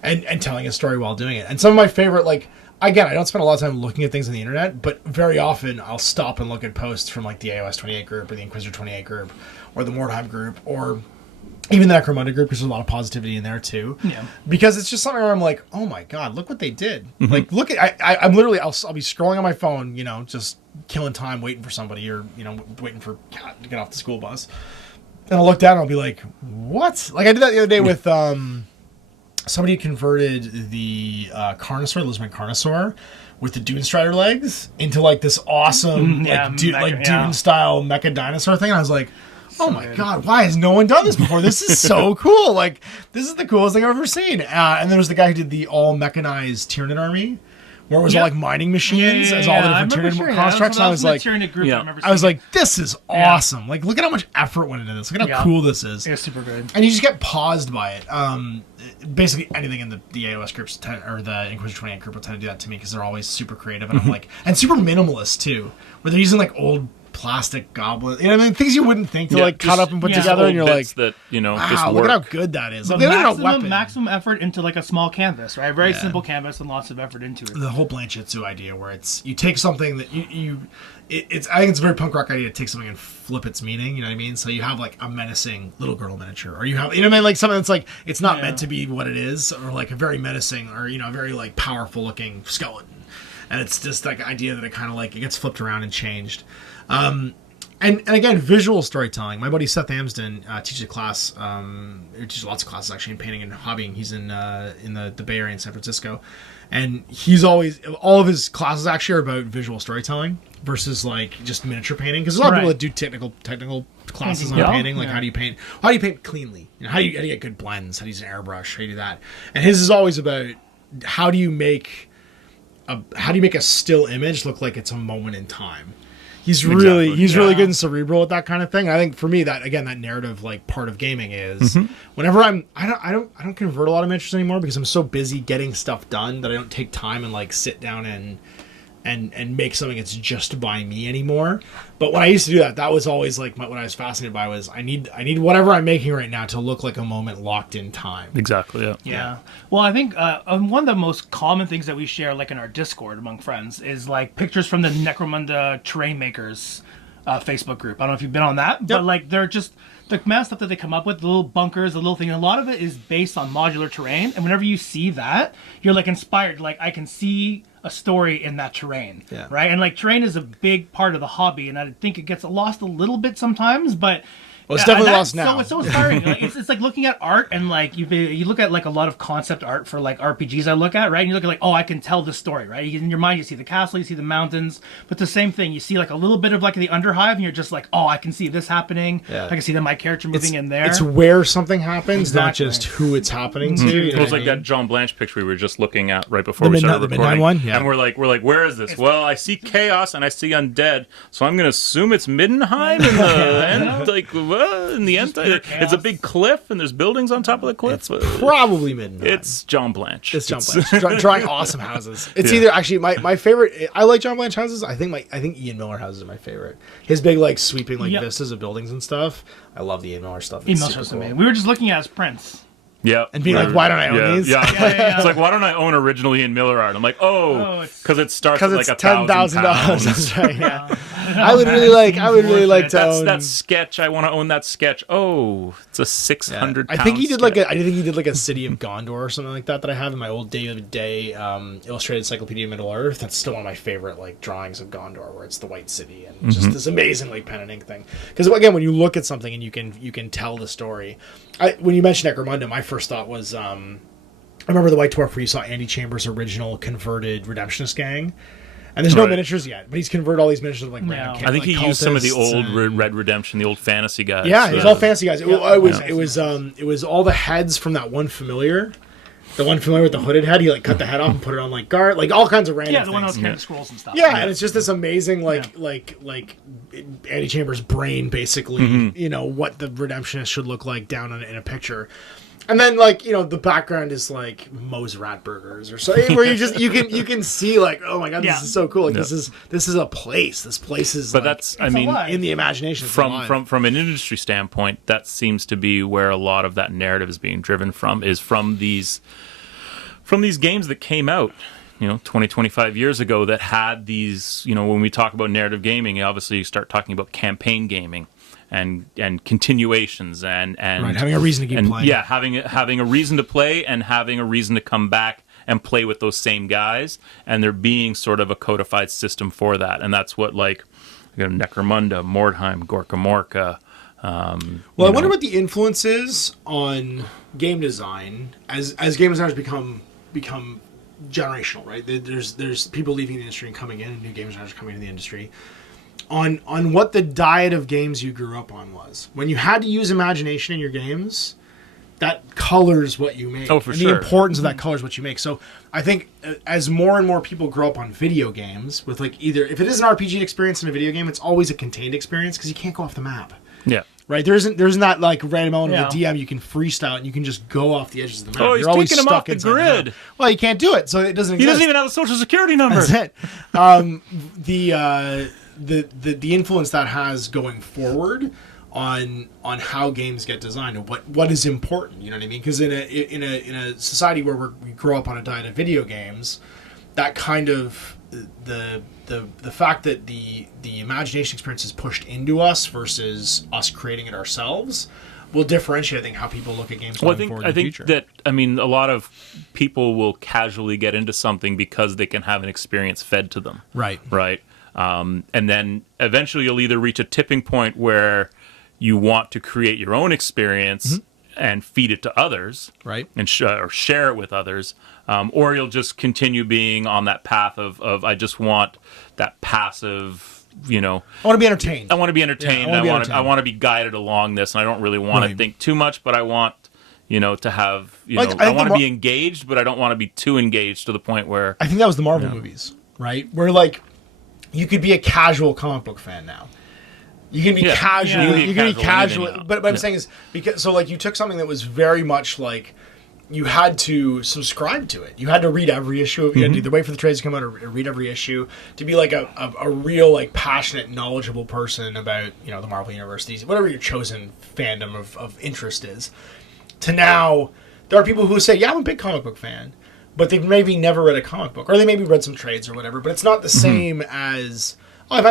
And telling a story while doing it. And some of my favorite, like, again, I don't spend a lot of time looking at things on the internet, but very often I'll stop and look at posts from like the AOS 28 group or the Inquisitor 28 group or the Mordheim group or even the Necromunda group, because there's a lot of positivity in there too. Yeah. Because it's just something where I'm like, oh my god, look what they did. Like, look at I'm literally I'll be scrolling on my phone, just killing time waiting for somebody, or waiting for Kat to get off the school bus, and I'll look down and I'll be like, what? Like, I did that the other day with somebody converted the Carnosaur, the Lisbon Carnosaur, with the Dune Strider legs into like this awesome Dune style mecha dinosaur thing. And I was like, oh my god, why has no one done this before? This is so cool. Like, this is the coolest thing I've ever seen. And there was the guy who did the all mechanized Tyranid army, where it was all like mining machines as all the different Tyranid constructs. And I was like, this is awesome. Like, look at how much effort went into this. Look at how cool this is. It's super good. And you just get paused by it. Basically anything in the AOS groups or the Inquisitor 28 group will tend to do that to me, because they're always super creative, and I'm like, and super minimalist too, where they're using like old plastic goblins, things you wouldn't think to like cut up and put together, and you're like, that wow, just look at how good that is. Like, maximum effort into like a small canvas, right? Very simple canvas and lots of effort into it. The whole Blanchitsu idea, where it's you take something that it's I think it's a very punk rock idea to take something and flip its meaning. You know what I mean? So you have like a menacing little girl miniature, or you have like something that's like it's not meant to be what it is, or like a very menacing or very like powerful looking skeleton, and it's just like idea that it kind of like it gets flipped around and changed. And again, visual storytelling. My buddy Seth Amsden teaches a class, he teaches lots of classes actually in painting and hobbying. He's in the Bay Area in San Francisco, and he's always all of his classes actually are about visual storytelling versus like just miniature painting. Because there's a lot of people that do technical classes on painting, like how do you paint cleanly? How do you get good blends? How do you use an airbrush? How do you do that? And his is always about how do you make a still image look like it's a moment in time. He's really good and cerebral at that kind of thing. I think for me that narrative like part of gaming is whenever I don't convert a lot of miniatures anymore, because I'm so busy getting stuff done that I don't take time and like sit down and make something that's just by me anymore. But when I used to do that was always like what I was fascinated by was I need whatever I'm making right now to look like a moment locked in time. Exactly. Yeah. Well, I think one of the most common things that we share, like in our Discord among friends, is like pictures from the Necromunda Terrain Makers Facebook group. I don't know if you've been on that, but like they're just the amount of stuff that they come up with, the little bunkers, the little thing. A lot of it is based on modular terrain, and whenever you see that, you're like inspired. Like, I can see a story in that terrain, right? And like terrain is a big part of the hobby, and I think it gets lost a little bit sometimes, but well, it's definitely lost now. So it's so inspiring. Like, it's like looking at art, and like you look at like a lot of concept art for like RPGs I look at, right? And you look at like, oh, I can tell this story, right? In your mind, you see the castle, you see the mountains, but the same thing, you see like a little bit of like the Underhive, and you're just like, oh, I can see this happening. Yeah. I can see that my character moving in there. It's where something happens, not just who it's happening to. It was like that John Blanche picture we were just looking at right before we started recording. The one? Yeah. And we're like, where is this? Well, I see chaos and I see undead, so I'm going to assume it's Middenheim in the end. Like, in the end. It's a big cliff, and there's buildings on top of the cliff. It's probably Midnight. It's John Blanche. It's John Blanche drawing awesome houses. It's either actually my favorite. I like John Blanche houses. I think Ian Miller houses are my favorite. His big like sweeping like vistas of buildings and stuff. I love the Ian Miller stuff. Ian Miller's amazing. We were just looking at his prints. Yeah. and being like, why don't I own these? Yeah. yeah. It's like, why don't I own originally in Miller Art? I'm like, because it starts at Because like it's $1,000. That's right. Yeah. I would really like to own that sketch. I want to own that sketch. Oh, it's a 600. I think he did like a City of Gondor or something like that I have in my old Day of Day illustrated Encyclopedia of Middle Earth. That's still one of my favorite like drawings of Gondor, where it's the White City and just this amazing like pen and ink thing. Because again, when you look at something and you can tell the story. When you mentioned Necromunda, my first thought was I remember the White Dwarf where you saw Andy Chambers' original converted Redemptionist gang. And there's no miniatures yet, but he's converted all these miniatures of like random kids. I think like he used some of the old and... Red Redemption, the old fantasy guys. Yeah, it was all fantasy guys. It was all the heads from that one familiar. The one familiar with the hooded head, he like cut the head off and put it on like guard, like all kinds of random the one that was things. carrying scrolls and stuff. Yeah, and it's just this amazing like Andy Chambers' brain, basically. You know what the Redemptionist should look like down in a picture. And then, like, you know, the background is like Moe's Ratburgers or something, where you can see like, oh my god, this is so cool. Like this is a place. This place is. But like, that's alive. In the imagination. From an industry standpoint, that seems to be where a lot of that narrative is being driven from. Is from these games that came out, 20, 25 years ago that had these. When we talk about narrative gaming, obviously you start talking about campaign gaming. And continuations and right, having a reason to keep playing. Yeah, having a reason to play and having a reason to come back and play with those same guys, and there being sort of a codified system for that, and that's what Necromunda, Mordheim, Gorka Morka. I wonder what the influence is on game design as game designers become generational, right? There's people leaving the industry and coming in, and new game designers coming into the industry. On what the diet of games you grew up on was. When you had to use imagination in your games, that colors what you make. Oh, for sure. The importance of that colors what you make. So I think as more and more people grow up on video games, with like either, if it is an RPG experience in a video game, it's always a contained experience because you can't go off the map. Yeah. Right? There isn't that like random element of the DM you can freestyle and you can just go off the edges of the map. Oh, he's taking him off the grid. Well, you can't do it, so it doesn't exist. He doesn't even have a social security number. That's it. The influence that has going forward on how games get designed and what is important, you know what I mean? Because in a society where we grow up on a diet of video games, that kind of the fact that the imagination experience is pushed into us versus us creating it ourselves will differentiate, I think, how people look at games going forward in the future. I think that a lot of people will casually get into something because they can have an experience fed to them. Right. And then eventually you'll either reach a tipping point where you want to create your own experience and feed it to others, right? And or share it with others, or you'll just continue being on that path of I just want that passive, I want to be entertained. I want to be entertained. I want to be guided along this, and I don't really want to think too much, but I want to have I want to be engaged, but I don't want to be too engaged to the point where I think that was the Marvel movies, right? Where like. You could be a casual comic book fan now. You can be casual. Yeah. You can be casual. But what I'm saying is, because you took something that was very much like you had to subscribe to it. You had to read every issue. You had to either wait for the trades to come out or read every issue to be like a real like passionate, knowledgeable person about the Marvel Universe, whatever your chosen fandom of interest is. To now, there are people who say, "Yeah, I'm a big comic book fan." But they've maybe never read a comic book, or they maybe read some trades or whatever. But it's not the same as I've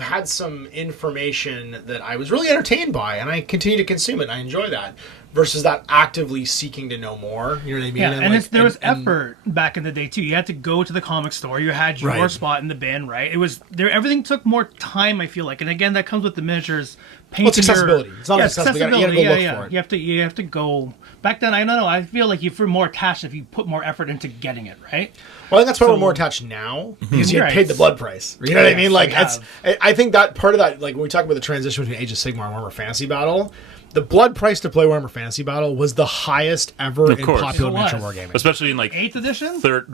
had some information that I was really entertained by, and I continue to consume it. And I enjoy that versus that actively seeking to know more. You know what I mean? Yeah, and there was effort back in the day too. You had to go to the comic store. You had your spot in the bin, right? It was there. Everything took more time. I feel like, and again, that comes with the miniatures. It's accessibility. It's not accessibility. You got to go look for it. You have to go. Back then, I don't know. I feel like you feel more attached if you put more effort into getting it, right? Well, I think that's why we're more attached now because you paid the blood price. You know what I mean? Like, I think that part of that, like when we talk about the transition between Age of Sigmar and Warhammer Fantasy Battle, the blood price to play Warhammer Fantasy Battle was the highest ever in popular miniature wargaming. Especially in like 8th edition? Even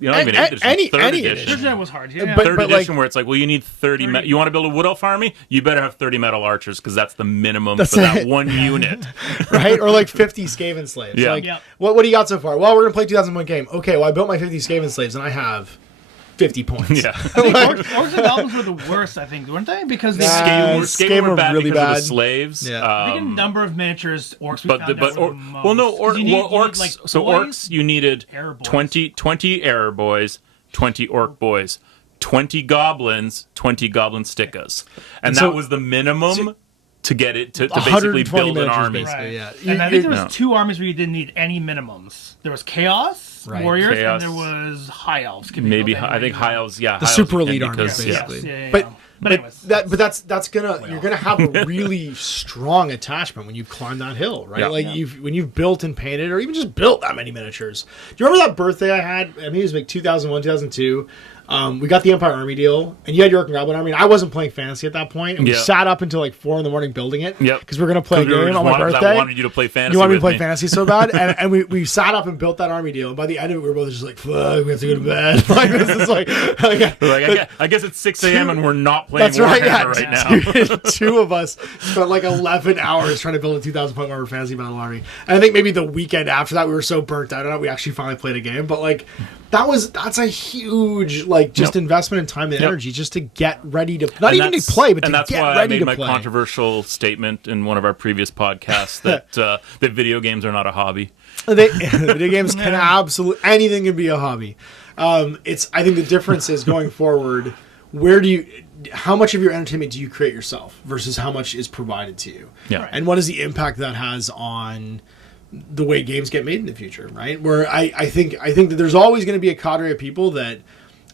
8th edition. Third edition. That was hard. Yeah. Third edition where it's like, well, you need 30 you want to build a Wood Elf army? You better have 30 metal archers because that's the minimum for that one unit. Right? Or like 50 Skaven slaves. Yeah. Like, what do you got so far? Well, we're going to play 2001 game. Okay, well, I built my 50 Skaven slaves and I have 50 points. Yeah. I think Orcs and Goblins were the worst, I think, weren't they? Because they Skaven were bad really because of bad. the slaves. Yeah. I think in number of miniatures, orcs we But found out were the most. well, no, 'Cause you need, orcs. like, So boys, orcs, you needed error boys. 20 error boys, 20 orc boys, 20 goblins, 20 goblin stickas, and so- that was the minimum to get it to basically 120 build an miniatures, army. basically. Right. Yeah. And I think there was Yeah. 2 armies where you didn't need any minimums. There was Chaos Right. Warriors, Chaos. and there was High Elves. Could be Maybe built I think anyway. high elves. Yeah, The high super elves elite can armies, because, basically. Yeah. But anyways, that's gonna you're gonna have a really strong attachment when you've climbed that hill, right? Yeah. Like when you've built and painted, or even just built that many miniatures. Do you remember that birthday I had? I mean, it was like 2001, 2002. We got the Empire Army deal, and you had your Orc and Goblin Army. And I wasn't playing Fantasy at that point, and we Yeah. sat up until like 4 a.m. building it. Yep. Because we were gonna play a We were game just on my wanted- birthday. I wanted you to play fantasy. You wanted me to with play Fantasy so bad, and we sat up and built that army deal. And by the end of it, we were both just like, "Fuck, we have to go to bed." Like this is like I guess it's 6 a.m. and we're not playing That's right. Warhammer Yeah, right now. two of us spent like 11 hours trying to build a 2,000 point Warhammer Fantasy Battle Army. And I think maybe the weekend after that, we were so burnt out on it, we actually finally played a game. But like, that's a huge like just investment in time and energy just to get ready to not even to play, but to that's get why ready I made to my play. controversial statement in one of our previous podcasts that that video games are not a hobby. Video games can absolutely anything can be a hobby. I think the difference is going forward. How much of your entertainment do you create yourself versus how much is provided to you? Yeah. Right. And what is the impact that has on the way games get made in the future, right? Where I think that there's always going to be a cadre of people that,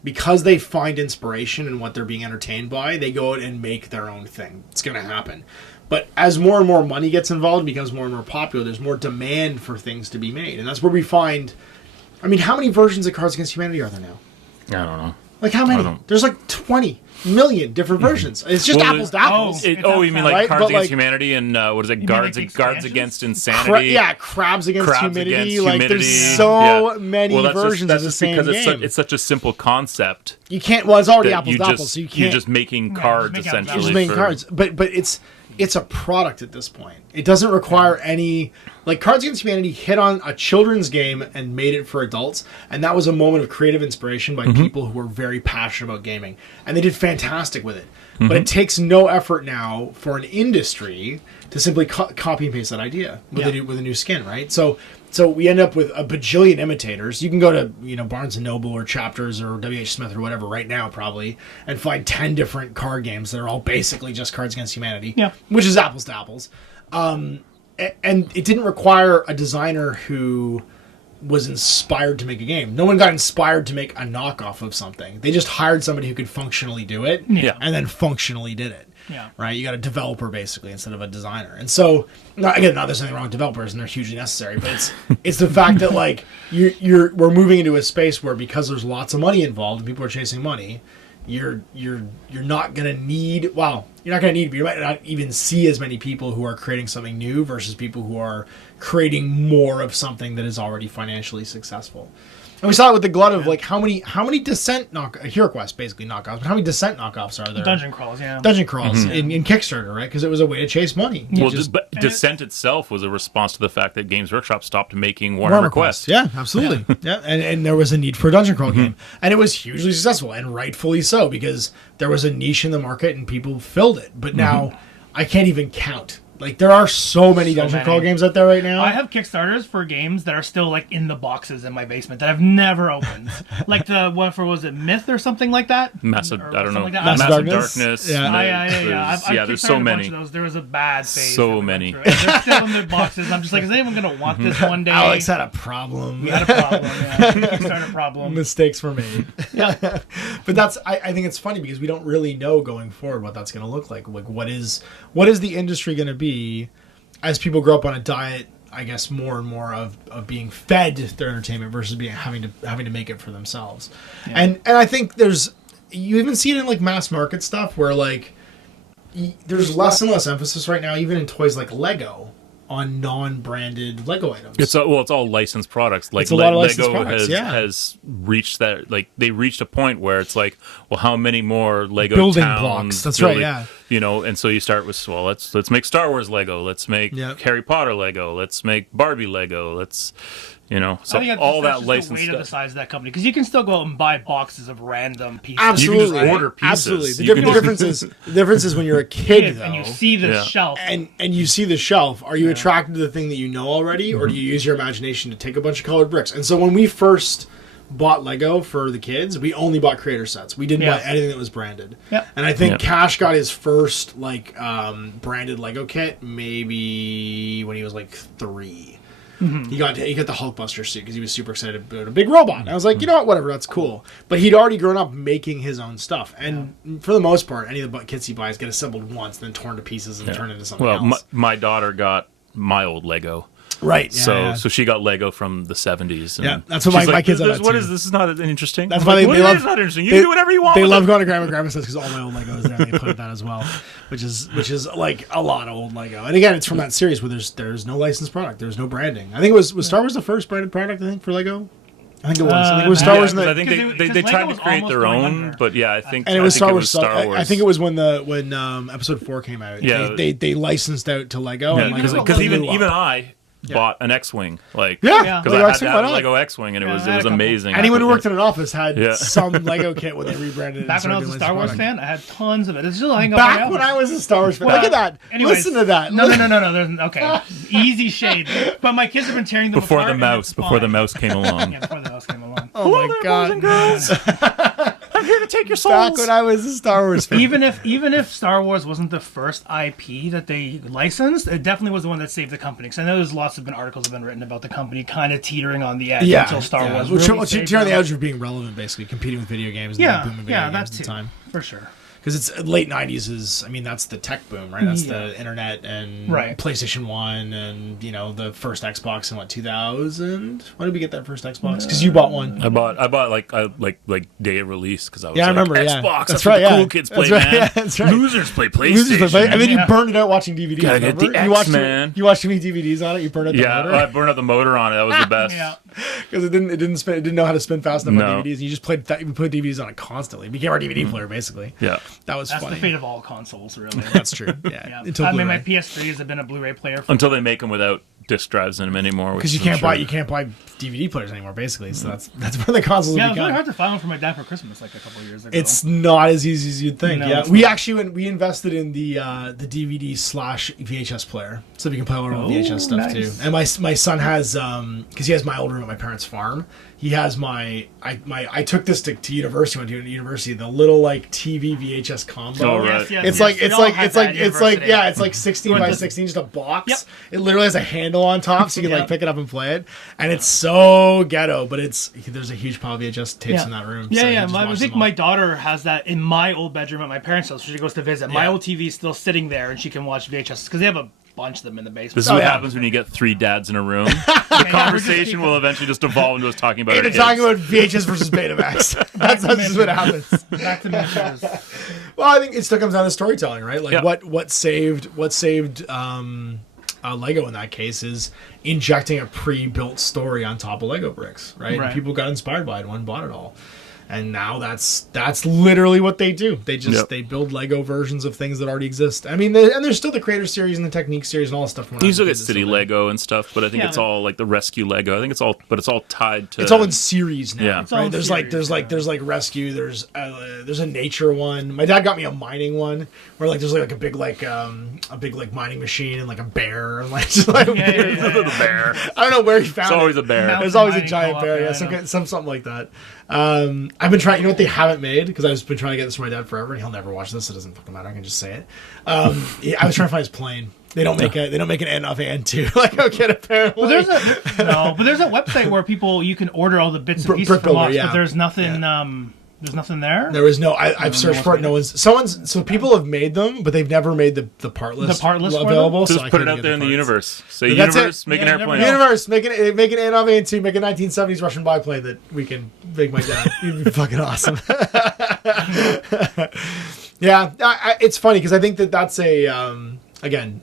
because they find inspiration in what they're being entertained by, they go out and make their own thing. It's going to happen. But as more and more money gets involved and becomes more and more popular, there's more demand for things to be made. And that's where we find... I mean, how many versions of Cards Against Humanity are there now? I don't know. Like, how many? There's like 20 million different versions. It's just apples to apples. Oh, You mean like Right? Cards But, Against like- Humanity and what is it? mean, Guards like Guards expansions? Against Insanity. Crabs Against Crabs Humidity. Against Like, Humidity. there's so Yeah. many Well, versions that's of the just same because game. it's such a simple concept. You can't... Well, it's already that apples you to apples, just so you can't... you're just making cards just make apples to essentially. You're just making for- cards. But it's a product at this point. It doesn't require any... Like, Cards Against Humanity hit on a children's game and made it for adults, and that was a moment of creative inspiration by people who were very passionate about gaming. And they did fantastic with it. But it takes no effort now for an industry to simply copy and paste that idea with a new skin, right? So we end up with a bajillion imitators. You can go to Barnes & Noble or Chapters or W.H. Smith or whatever right now probably and find 10 different card games that are all basically just Cards Against Humanity, which is apples to apples. And it didn't require a designer who was inspired to make a game. No one got inspired to make a knockoff of something. They just hired somebody who could functionally do it and then functionally did it. Yeah. Right? You got a developer basically instead of a designer. And so, again, there's nothing wrong with developers and they're hugely necessary, but it's the fact that like we're moving into a space where, because there's lots of money involved and people are chasing money, you're not gonna need but you might not even see as many people who are creating something new versus people who are creating more of something that is already financially successful. And we saw it with the glut of like how many Descent Hero Quest basically knockoffs, but how many Descent knockoffs are there? Dungeon crawls, yeah. Dungeon crawls in Kickstarter, right? Because it was a way to chase money. Well, but Descent itself was a response to the fact that Games Workshop stopped making Warhammer Quest. Yeah, absolutely. Yeah, and there was a need for a dungeon crawl game, and it was hugely successful, and rightfully so, because there was a niche in the market and people filled it. But now I can't even count. Like, there are so many dungeon crawl games out there right now. I have Kickstarters for games that are still like in the boxes in my basement that I've never opened. Like the one for, was it Myth or something like that? Massive, Or I don't something know. like that. Massive Darkness. Darkness. Yeah. I've There's Kickstarted so a bunch many. of those. There was a bad phase. So that we went many. through. And they're still in their boxes. I'm just like, is anyone going to want this one day? Alex had a problem. We had a problem. Yeah. Kickstarter problem. Mistakes were made. But I think it's funny because we don't really know going forward what that's going to look like. Like, what is the industry going to be as people grow up on a diet, I guess, more and more of being fed their entertainment versus having to make it for themselves. Yeah. And I think you even see it in like mass market stuff where like there's less and less emphasis right now, even in toys like Lego, on non-branded Lego items. It's all licensed products. Like It's a lot of licensed Lego products, has reached that. Like they reached a point where it's like, well, how many more Lego building towns, blocks? That's right. Yeah. And so you start with, well, let's make Star Wars Lego. Let's make Harry Potter Lego. Let's make Barbie Lego. Let's You know, so I think all that's that just licensed the weight of the stuff. size of that company, because you can still go out and buy boxes of random pieces. You Absolutely. can just order pieces. Absolutely. The, You can the difference is when you're a kid, though, And you see the Yeah. shelf. and you see the shelf, are you attracted to the thing that you know already, or do you use your imagination to take a bunch of colored bricks? And so when we first bought Lego for the kids, we only bought creator sets. We didn't buy anything that was branded. Yeah. And I think Yeah. Cash got his first like branded Lego kit maybe when he was like 3. He got the Hulkbuster suit because he was super excited about a big robot. And I was like, you know what, whatever, that's cool. But he'd already grown up making his own stuff, and for the most part, any of the kits he buys get assembled once, then torn to pieces and turned into something Well, else. my daughter got my old Lego. Right. So she got Lego from the 70s. And Yeah, that's what she's my kids have What that too. is this? Is not interesting. That's I'm why like, they what love. is not interesting. You can do whatever you want. They with love it. going to Grandma says because all my old Legos there. They put that as well, which is like a lot of old Lego. And again, it's from that series where there's no licensed product. There's no branding. I think it was Star Wars the first branded product. I think for Lego. I think it was. I think it was Star Wars. I And think Because they Lego tried to was create almost their going own, under. but yeah, I think it was I Star think Wars. Star Wars. I think it was when episode 4 came out. Yeah. They licensed out to Lego. and because Lego even blew up. I bought an X-wing, like Yeah. because Lego I had to X-Wing, have why a not? Lego X-wing, and Yeah, it I was had a couple. amazing. Anyone who worked in an office had Yeah. some Lego kit when they rebranded it. Back when I was a Star Wars fan, I had tons of it. It's still hanging up. Back when I was a Star Wars fan. Well, Look at that. anyways, Listen to that. No. There's, okay, easy shade. But my kids have been tearing them before apart. the and mouse, it's before the fine. mouse came along. Yeah, before the mouse came along. Oh my god. I'm here to take your Back souls. when I was a Star Wars fan. Even if Star Wars wasn't the first IP that they licensed, it definitely was the one that saved the company. Because I know there's lots of articles have been written about the company kind of teetering on the edge until Star Wars. Really saved You're on the them. edge of being relevant, basically competing with video games. And Yeah, the boom of video games that's at too, the time. for sure. Because it's late '90s that's the tech boom, right? That's Yeah. the internet and Right. PlayStation 1 and the first Xbox in 2000. When did we get that first Xbox? Because you bought one. I bought like day of release because I was Yeah, I like, remember. Yeah, Xbox. that's what right. the Yeah, cool kids play, that's right. man. Yeah, that's right. Losers play PlayStation. Losers play, and then you Yeah. burned it out watching DVDs. Gotta get the remember? X-Men. You watched too many DVDs on it. You burned out the Yeah, motor. I burned out the motor on it. That was the best. Yeah. Because it didn't know how to spin fast enough No. on DVDs. And you just put DVDs on it constantly. It became our DVD player basically. Yeah. That was That's funny. the fate of all consoles, really. That's true. Yeah. Yeah. Until I mean, my Blu-ray. PS3s have been a Blu-ray player for Until they make them without disc drives in them anymore. Because you can't buy DVD players anymore, basically. So that's where the consoles Yeah, it have was really become. hard to find one for my dad for Christmas like a couple of years ago. It's not as easy as you'd think. No, Yeah, it's we not. actually we invested in the DVD / VHS player, so we can play all our old VHS stuff nice. too. And my son has because he has my old room at my parents' farm. He has I took this to university. Went to university. The little like TV VHS combo. Oh, right. Yes, yes, It's yes. like We all had that at university. it's like 16 Went by to- 16, just a box. Yep. It literally has a handle on top, so you can like Yep. pick it up and play it. And it's so ghetto, but there's a huge pile of VHS tapes in that room. Yeah, so you yeah. just I watch think them all. my daughter has that in my old bedroom at my parents' house. She goes to visit. My Yeah. old TV is still sitting there, and she can watch VHS because they have a bunch of them in the basement. This is Oh, what yeah. happens when you get 3 dads in a room. The conversation will eventually just evolve into us talking about Hey, our they're kids. talking about VHS versus Betamax. that's just what happens. Back to miniatures. Well, I think it still comes down to storytelling, right? Like Yeah. what saved Lego in that case is injecting a pre-built story on top of Lego bricks, right? Right. And people got inspired by it and went and bought it all. And now that's literally what they do. They just Yep. they build Lego versions of things that already exist. I mean, and there's still the Creator Series and the Technique Series and all that stuff. You still get City Lego and stuff, but I think Yeah. it's all like the Rescue Lego. I think it's all tied to. It's all in series now. Yeah. It's all Right? in There's series, like rescue. There's a nature one. My dad got me a mining one where like there's like a big mining machine and like a bear and like, just, like Yeah, yeah, yeah, the bear. I don't know where he found It's always it. a bear. Mountain There's always a mining giant co-op, bear. yeah, Yeah, I know. something like that. I've been trying. You know what they haven't made because I've been trying to get this from my dad forever, and he'll never watch this. So it doesn't fucking matter. I can just say it. Yeah, I was trying to find his plane. They don't make an N of and two like okay apparently. But there's a website where you can order all the bits and pieces Brick from Builder, us, yeah. but there's nothing. There's nothing there. There was no. I've searched for it. No one's. So people have made them, but they've never made the part list. The part list for them? Just available. so I put it couldn't out get there in the parts. universe. Say That's universe, it. make an Yeah, you never airplane. know. Universe, make an NOV and two, make a 1970s Russian biplane that we can make my dad. It'd be fucking awesome. Yeah, it's funny because I think that's again,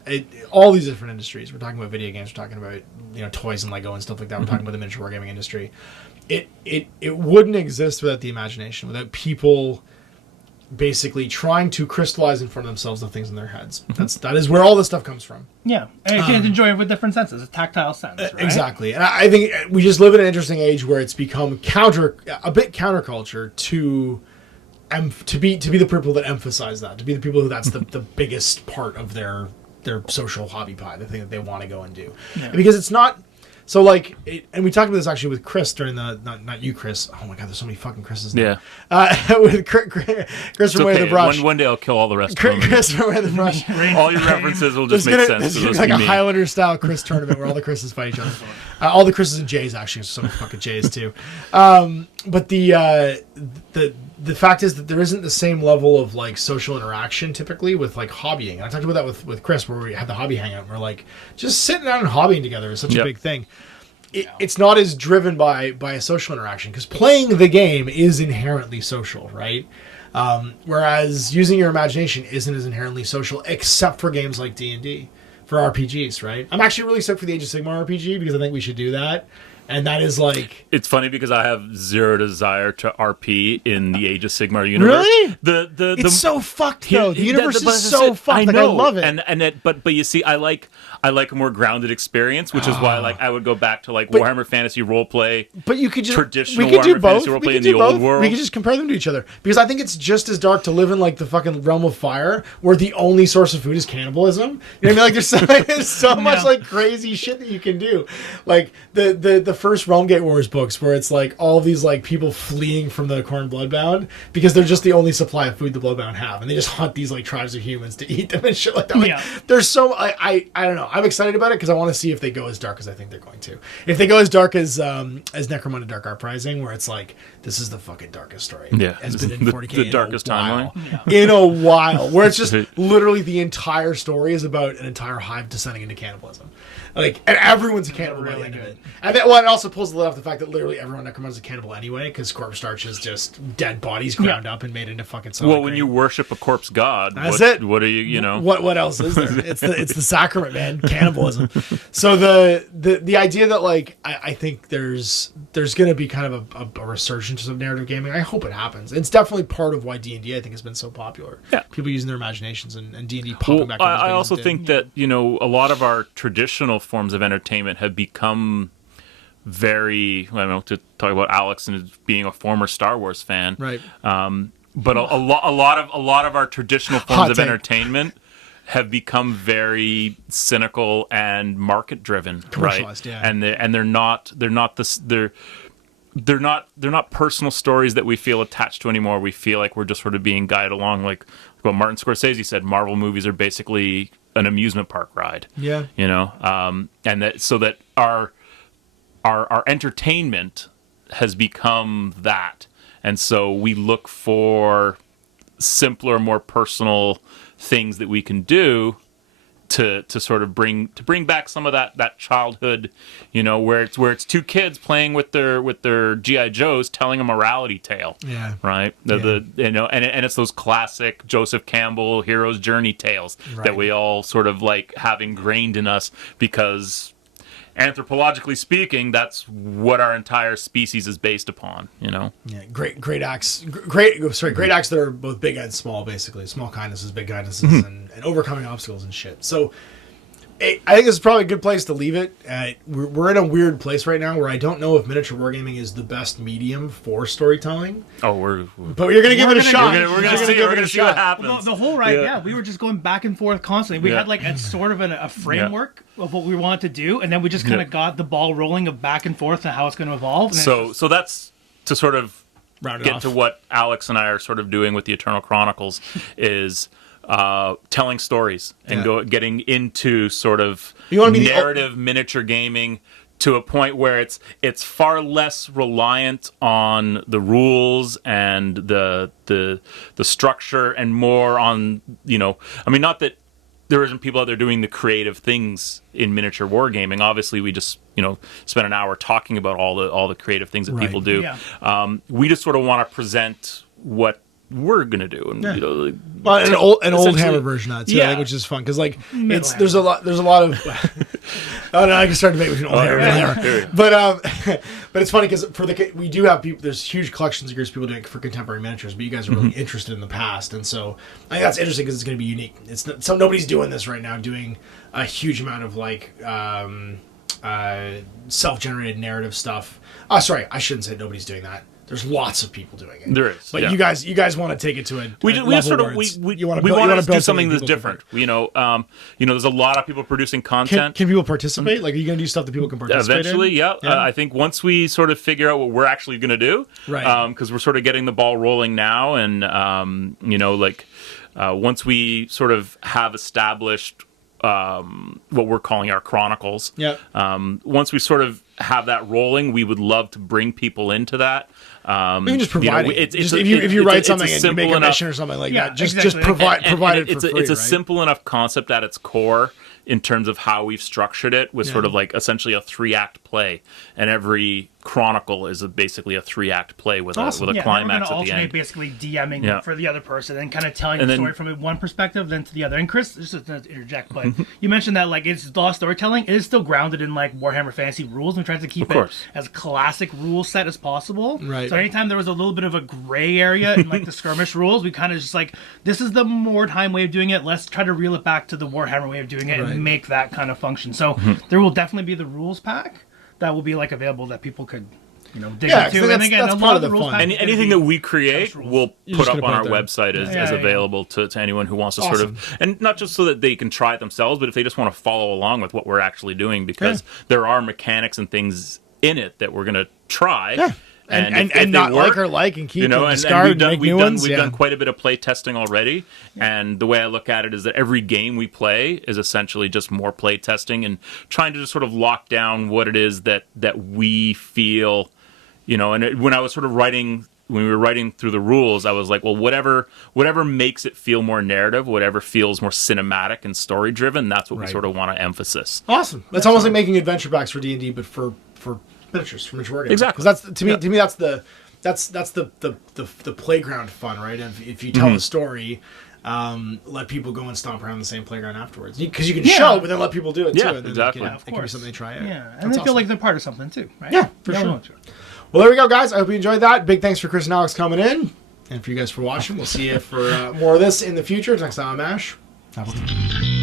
all these different industries. We're talking about video games. We're talking about toys and Lego and stuff like that. We're talking about the miniature wargaming industry. It wouldn't exist without the imagination, without people basically trying to crystallize in front of themselves the things in their heads. That is where all this stuff comes from. Yeah, and you can enjoy it with different senses, a tactile sense, right? Exactly. And I think we just live in an interesting age where it's become a bit counterculture to be the people that emphasize that, to be the people who that's the biggest part of their social hobby pie, the thing that they want to go and do. Yeah. Because it's not. So, like, and we talked about this actually with Chris during not you, Chris. Oh my God, there's so many fucking Chris's now. Yeah. With Chris from Way of the Brush. One day I'll kill all the rest of them. Chris from Way of the Brush. All your references will just make sense. It's like a Highlander-style Chris tournament where all the Chris's fight each other. All the Chris's and Jays, actually. So many fucking Jays, too. But the fact is that there isn't the same level of like social interaction typically with like hobbying. And I talked about that with Chris, where we had the hobby hangout. And we're like, just sitting down and hobbying together is such a big thing. It's not as driven by a social interaction, because playing the game is inherently social, right? Whereas using your imagination isn't as inherently social, except for games like D&D, for RPGs, right? I'm actually really stoked for the Age of Sigmar RPG, because I think we should do that. And that is like... It's funny because I have zero desire to RP in the Age of Sigmar universe. Really? It's so fucked, though. The universe is so fucked. I know. Like, I love it. But you see, I like a more grounded experience, which is why I would go back to Warhammer Fantasy Roleplay. But you could just... Traditional Warhammer Fantasy Roleplay in the old world. We could just compare them to each other. Because I think it's just as dark to live in like the fucking realm of fire, where the only source of food is cannibalism. You know what I mean? Like there's so much like crazy shit that you can do. Like the first Realm Gate Wars books, where it's like all these like people fleeing from the Khorne Bloodbound because they're just the only supply of food the Bloodbound have, and they just hunt these like tribes of humans to eat them and shit like that. Like, there's so I don't know. I'm excited about it because I want to see if they go as dark as I think they're going to. If they go as dark as Necromunda Dark Uprising, where it's like this is the fucking darkest story. Yeah, has been in 40K the darkest timeline in a while, where it's just literally the entire story is about an entire hive descending into cannibalism. Like, and everyone's a cannibal by the end of it. And then, it also pulls the lid off the fact that literally everyone in Necromunda is a cannibal anyway, because corpse starch is just dead bodies ground up and made into fucking solid Well, when you worship a corpse god, that's it. What are you know? What else is there? It's the sacrament, man. Cannibalism. So the idea that like I think there's going to be kind of a resurgence of narrative gaming. I hope it happens. It's definitely part of why D&D I think has been so popular. Yeah, people using their imaginations and D&D popping back. I also think that a lot of our traditional forms of entertainment have become very, I don't know, to talk about Alex and being a former Star Wars fan, right? But a lot of our traditional forms of entertainment have become very cynical and market driven, right? Yeah. And they're not personal stories that we feel attached to anymore. We feel like we're just sort of being guided along, like what Martin Scorsese said. Marvel movies are basically an amusement park ride. Yeah. And that our entertainment has become that. And so we look for simpler, more personal things that we can do to sort of bring back some of that childhood, where it's two kids playing with their G.I. Joes telling a morality tale. Yeah. Right? And it's those classic Joseph Campbell hero's journey tales that we all sort of like have ingrained in us, because anthropologically speaking, that's what our entire species is based upon, Yeah, great acts that are both big and small, basically. Small kindnesses, big kindnesses, and overcoming obstacles and shit. So I think this is probably a good place to leave it. We're in a weird place right now where I don't know if miniature wargaming is the best medium for storytelling. Oh, but you're going to give it a shot. We're going to see what happens. Well, the whole ride, we were just going back and forth constantly. We had like a sort of a framework of what we wanted to do, and then we just kind of got the ball rolling of back and forth and how it's going to evolve. So that's to sort of get to what Alex and I are sort of doing with the Eternal Chronicles is telling stories and getting into sort of narrative miniature gaming to a point where it's far less reliant on the rules and the structure, and more on not that there isn't people out there doing the creative things in miniature wargaming. Obviously, we just spent an hour talking about all the creative things that people do. Yeah. We just sort of want to present what we're gonna do, and Yeah. you know, like, Well, an old essentially- Hammer version of that too, I Yeah. think, which is fun because like Middle there's a lot of. Oh no, I can start to make between old Hammer and yeah. Hammer, but it's funny because we do have people. There's huge collections of groups people doing it for contemporary miniatures, but you guys are really interested in the past, and so I think that's interesting because it's going to be unique. It's not, so nobody's doing this right now, doing a huge amount of like self-generated narrative stuff. Oh, sorry, I shouldn't say nobody's doing that. There's lots of people doing it. There is, but yeah. you guys want to take it to a we level just sort where of we it's- want you wanna to build do something that's people can different. There's a lot of people producing content. Can people participate? Like, are you going to do stuff that people can participate Eventually, in? yeah. I think once we sort of figure out what we're actually going to do, Right. Because we're sort of getting the ball rolling now, and once we sort of have established what we're calling our chronicles. Yep. Once we sort of have that rolling, we would love to bring people into that. You can just provide it. If you write something and you make a mission or something like that, just exactly. provide and it for free. It's a right? simple enough concept at its core in terms of how we've structured it, with sort of like essentially a 3-act play, and every chronicle is basically a 3-act play with Awesome. a climax we're at the alternate end. basically DMing Yeah. for the other person and kind of telling And the then- story from one perspective then to the other. And Chris, just to interject, but you mentioned that like it's law storytelling. It is still grounded in like Warhammer Fantasy rules, and we tried to keep Of it course. as classic rule set as possible. Right. So anytime there was a little bit of a gray area in like the skirmish rules, we kind of just like, this is the wartime way of doing it. Let's try to reel it back to the Warhammer way of doing it Right. and make that kind of function. So there will definitely be the rules pack that will be like available that people could dig Yeah, 'cause into. that's- And again, that's a part lot of of the the rules fun. pack And is gonna anything be that we create, rules. we'll You're put just up gonna on put our it there. website as Yeah, yeah. available to anyone who wants to sort Awesome. of, and not just so that they can try it themselves, but if they just want to follow along with what we're actually doing, because there are mechanics and things in it that we're going to try. Yeah. And, And not like or like and keep and discard and make new ones. we've Yeah. done quite a bit of play testing already, and the way I look at it is that every game we play is essentially just more play testing and trying to just sort of lock down what it is that we feel, when I was sort of when we were writing through the rules, I was like, well, whatever makes it feel more narrative, whatever feels more cinematic and story driven, that's what we Right. sort of want to emphasis. Awesome. That's almost like making adventure packs for D&D, but for miniatures, for miniature wargames. Exactly. Because to me that's the playground fun, right? If you tell the story, let people go and stomp around the same playground afterwards. Because you can show, but then let people do it Yeah, too. And then exactly. It can be something they try out. Yeah, and That's they feel awesome. like they're part of something too, right? Yeah, for sure. Well, there we go, guys. I hope you enjoyed that. Big thanks for Chris and Alex coming in. And for you guys for watching. We'll see you for more of this in the future. Next time I'm Ash. Have a good time.